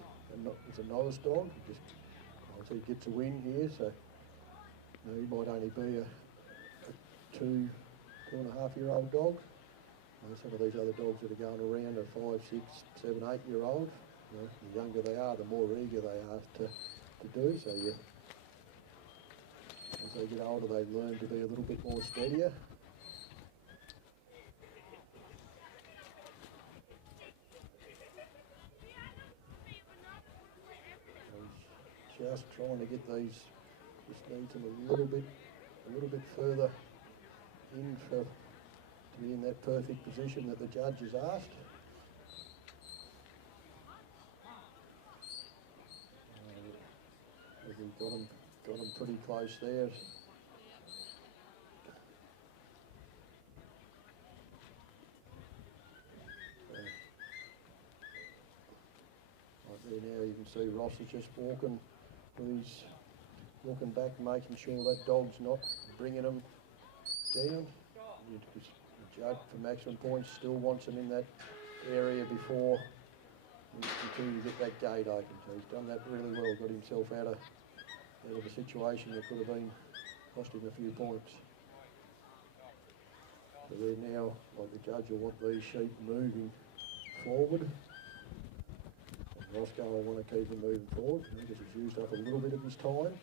a novice dog. He just, obviously he gets a win here, so he might only be a 2.5-year-old dog. Some of these other dogs that are going around are 5, 6, 7, 8-year-old. The younger they are, the more eager they are to do. So as they get older, they learn to be a little bit more steadier. Just trying to get these. Just needs them a little bit further in to be in that perfect position that the judge has asked. We've got them pretty close there. Right there now you can see Ross is just walking back, making sure that dog's not bringing him down. The judge for maximum points still wants him in that area before until you get that gate open. So he's done that really well, got himself out of a situation that could have been cost him a few points. So they're now, like the judge will want these sheep moving forward. And Roscoe will want to keep them moving forward because he's used up a little bit of his time.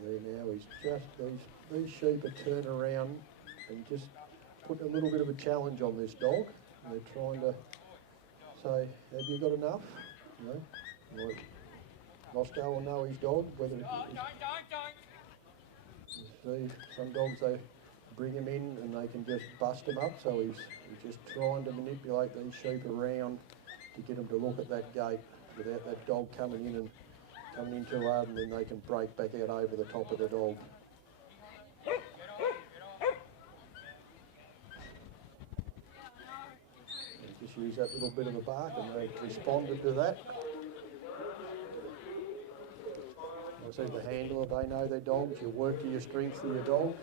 There now, he's just, these sheep are turning around and just putting a little bit of a challenge on this dog. And they're trying to say, have you got enough? Like Roscoe will know his dog, whether you see some dogs they bring him in and they can just bust him up, so he's just trying to manipulate these sheep around to get them to look at that gate without that dog coming in too hard, and then they can break back out over the top of the dog. They just use that little bit of a bark and they responded to that. I said the handler, they know their dogs, you work to your strength for your dog.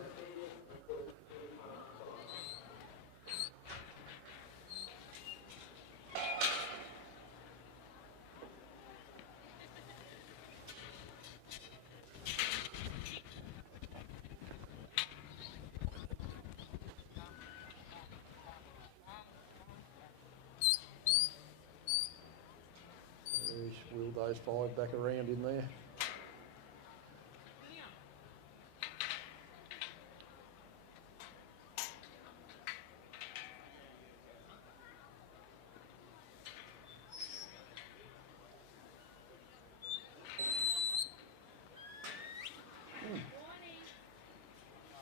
Wheel those 5 back around in there.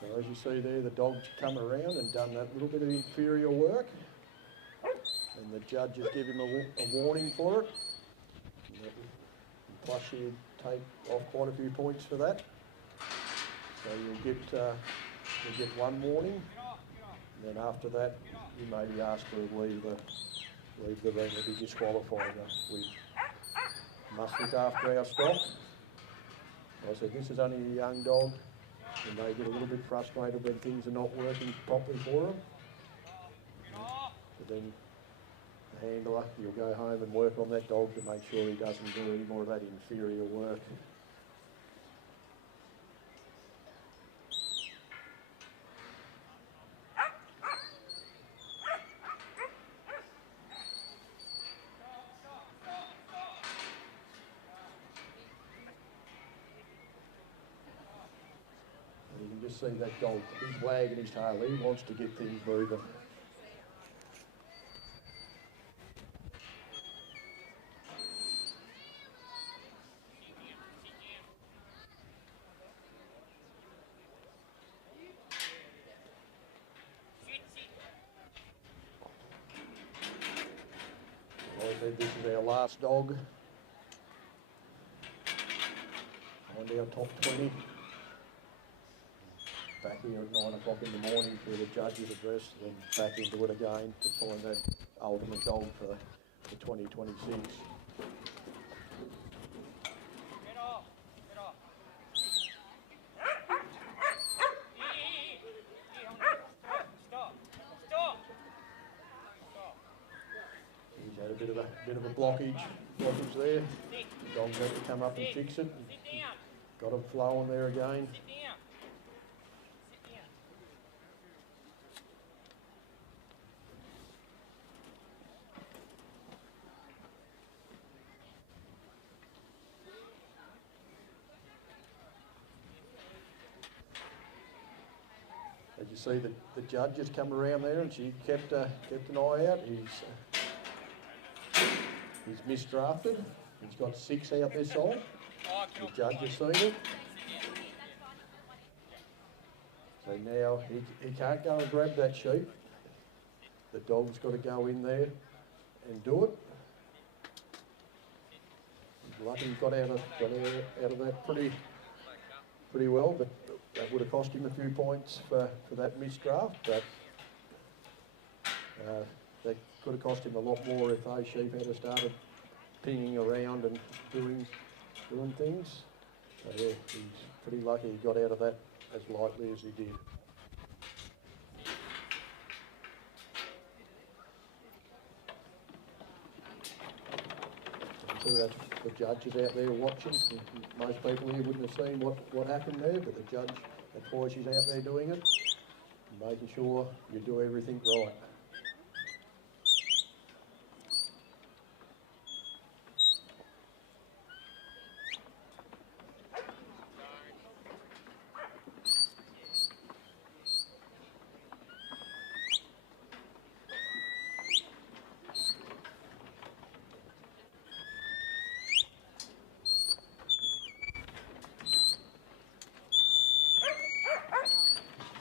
So as you see there, the dog's come around and done that little bit of inferior work, and the judge has given him a warning for it. Plus you take off quite a few points for that. So you'll get 1 warning, and then after that you may be asked to leave the ring or be disqualified. We must look after our stock. Like I said, this is only a young dog, and they get a little bit frustrated when things are not working properly for them. But then the handler, you'll go home and work on that dog to make sure he doesn't do any more of that inferior work. And you can just see that dog, he's wagging his tail, he wants to get things moving. This is our last dog. our top 20. Back here at 9 o'clock in the morning for the judges' address, then back into it again to find that ultimate dog for the 2026. Get off. Get off. Stop. Stop. Stop. He's had a bit of a blockage there. The dog's had to come up and fix it. Sit down. Got him flowing there again. Sit down. Sit down. As you see, the judge has come around there and she kept an eye out. He's misdrafted. He's got 6 out this side. The judge has seen it. So now he can't go and grab that sheep. The dog's got to go in there and do it. He's lucky he got out of that pretty well, but that would have cost him a few points for that misdraft. But that could have cost him a lot more if those sheep had started pinging around and doing things. So yeah, he's pretty lucky he got out of that as lightly as he did. See that the judge is out there watching. Most people here wouldn't have seen what happened there, but the judge, that's why she's out there doing it, making sure you do everything right.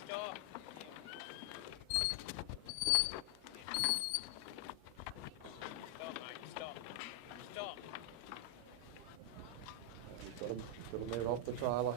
Stop. Stop, mate. Stop. Stop. Got him there off the trailer.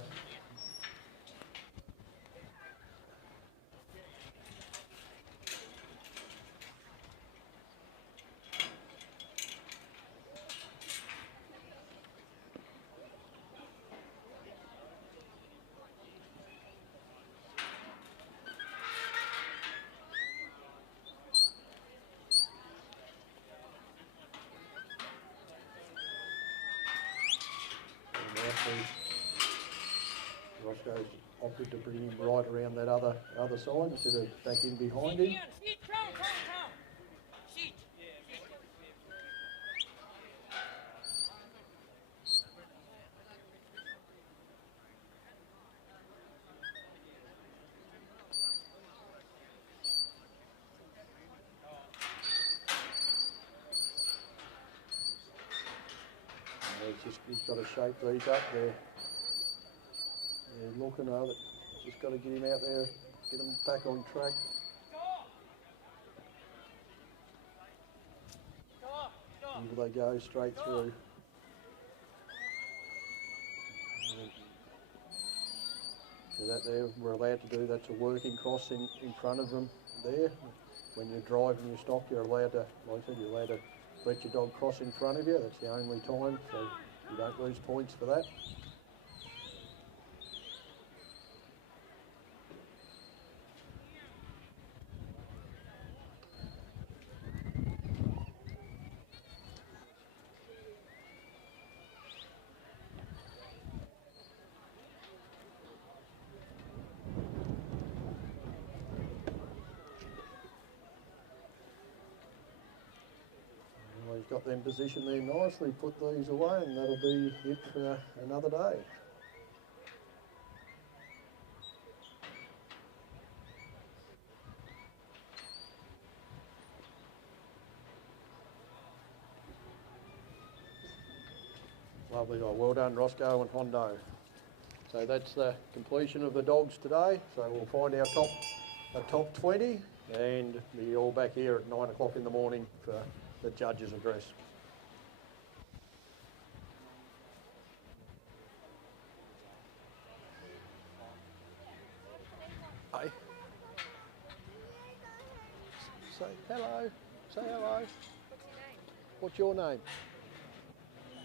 Roscoe's opted to bring him right around that other side instead of back in behind him. Sit. Come. Sit. He's got to shape these up there. Yeah, looking at it. Just got to get him out there, get him back on track. Stop. Here they go, straight through. So that there, we're allowed to do, that's a working cross in front of them there. When you're driving your stock, you're allowed to, like I said, you're allowed to let your dog cross in front of you. That's the only time, so you don't lose points for that. Well, he's got them positioned there nicely, put these away, and that'll be it for another day. Lovely, well done Roscoe and Hondo. So that's the completion of the dogs today. So we'll find our top 20 and be all back here at 9 o'clock in the morning for the judge's address. Say hello. Say hello. What's your name? What's your name?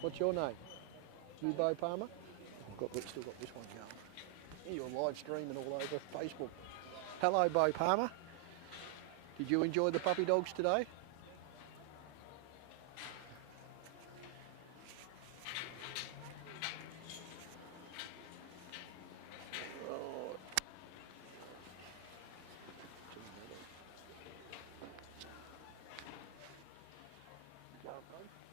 What's your name? You Bo Palmer? We've still got this one going. You're live streaming all over Facebook. Hello, Bo Palmer. Did you enjoy the puppy dogs today? Right.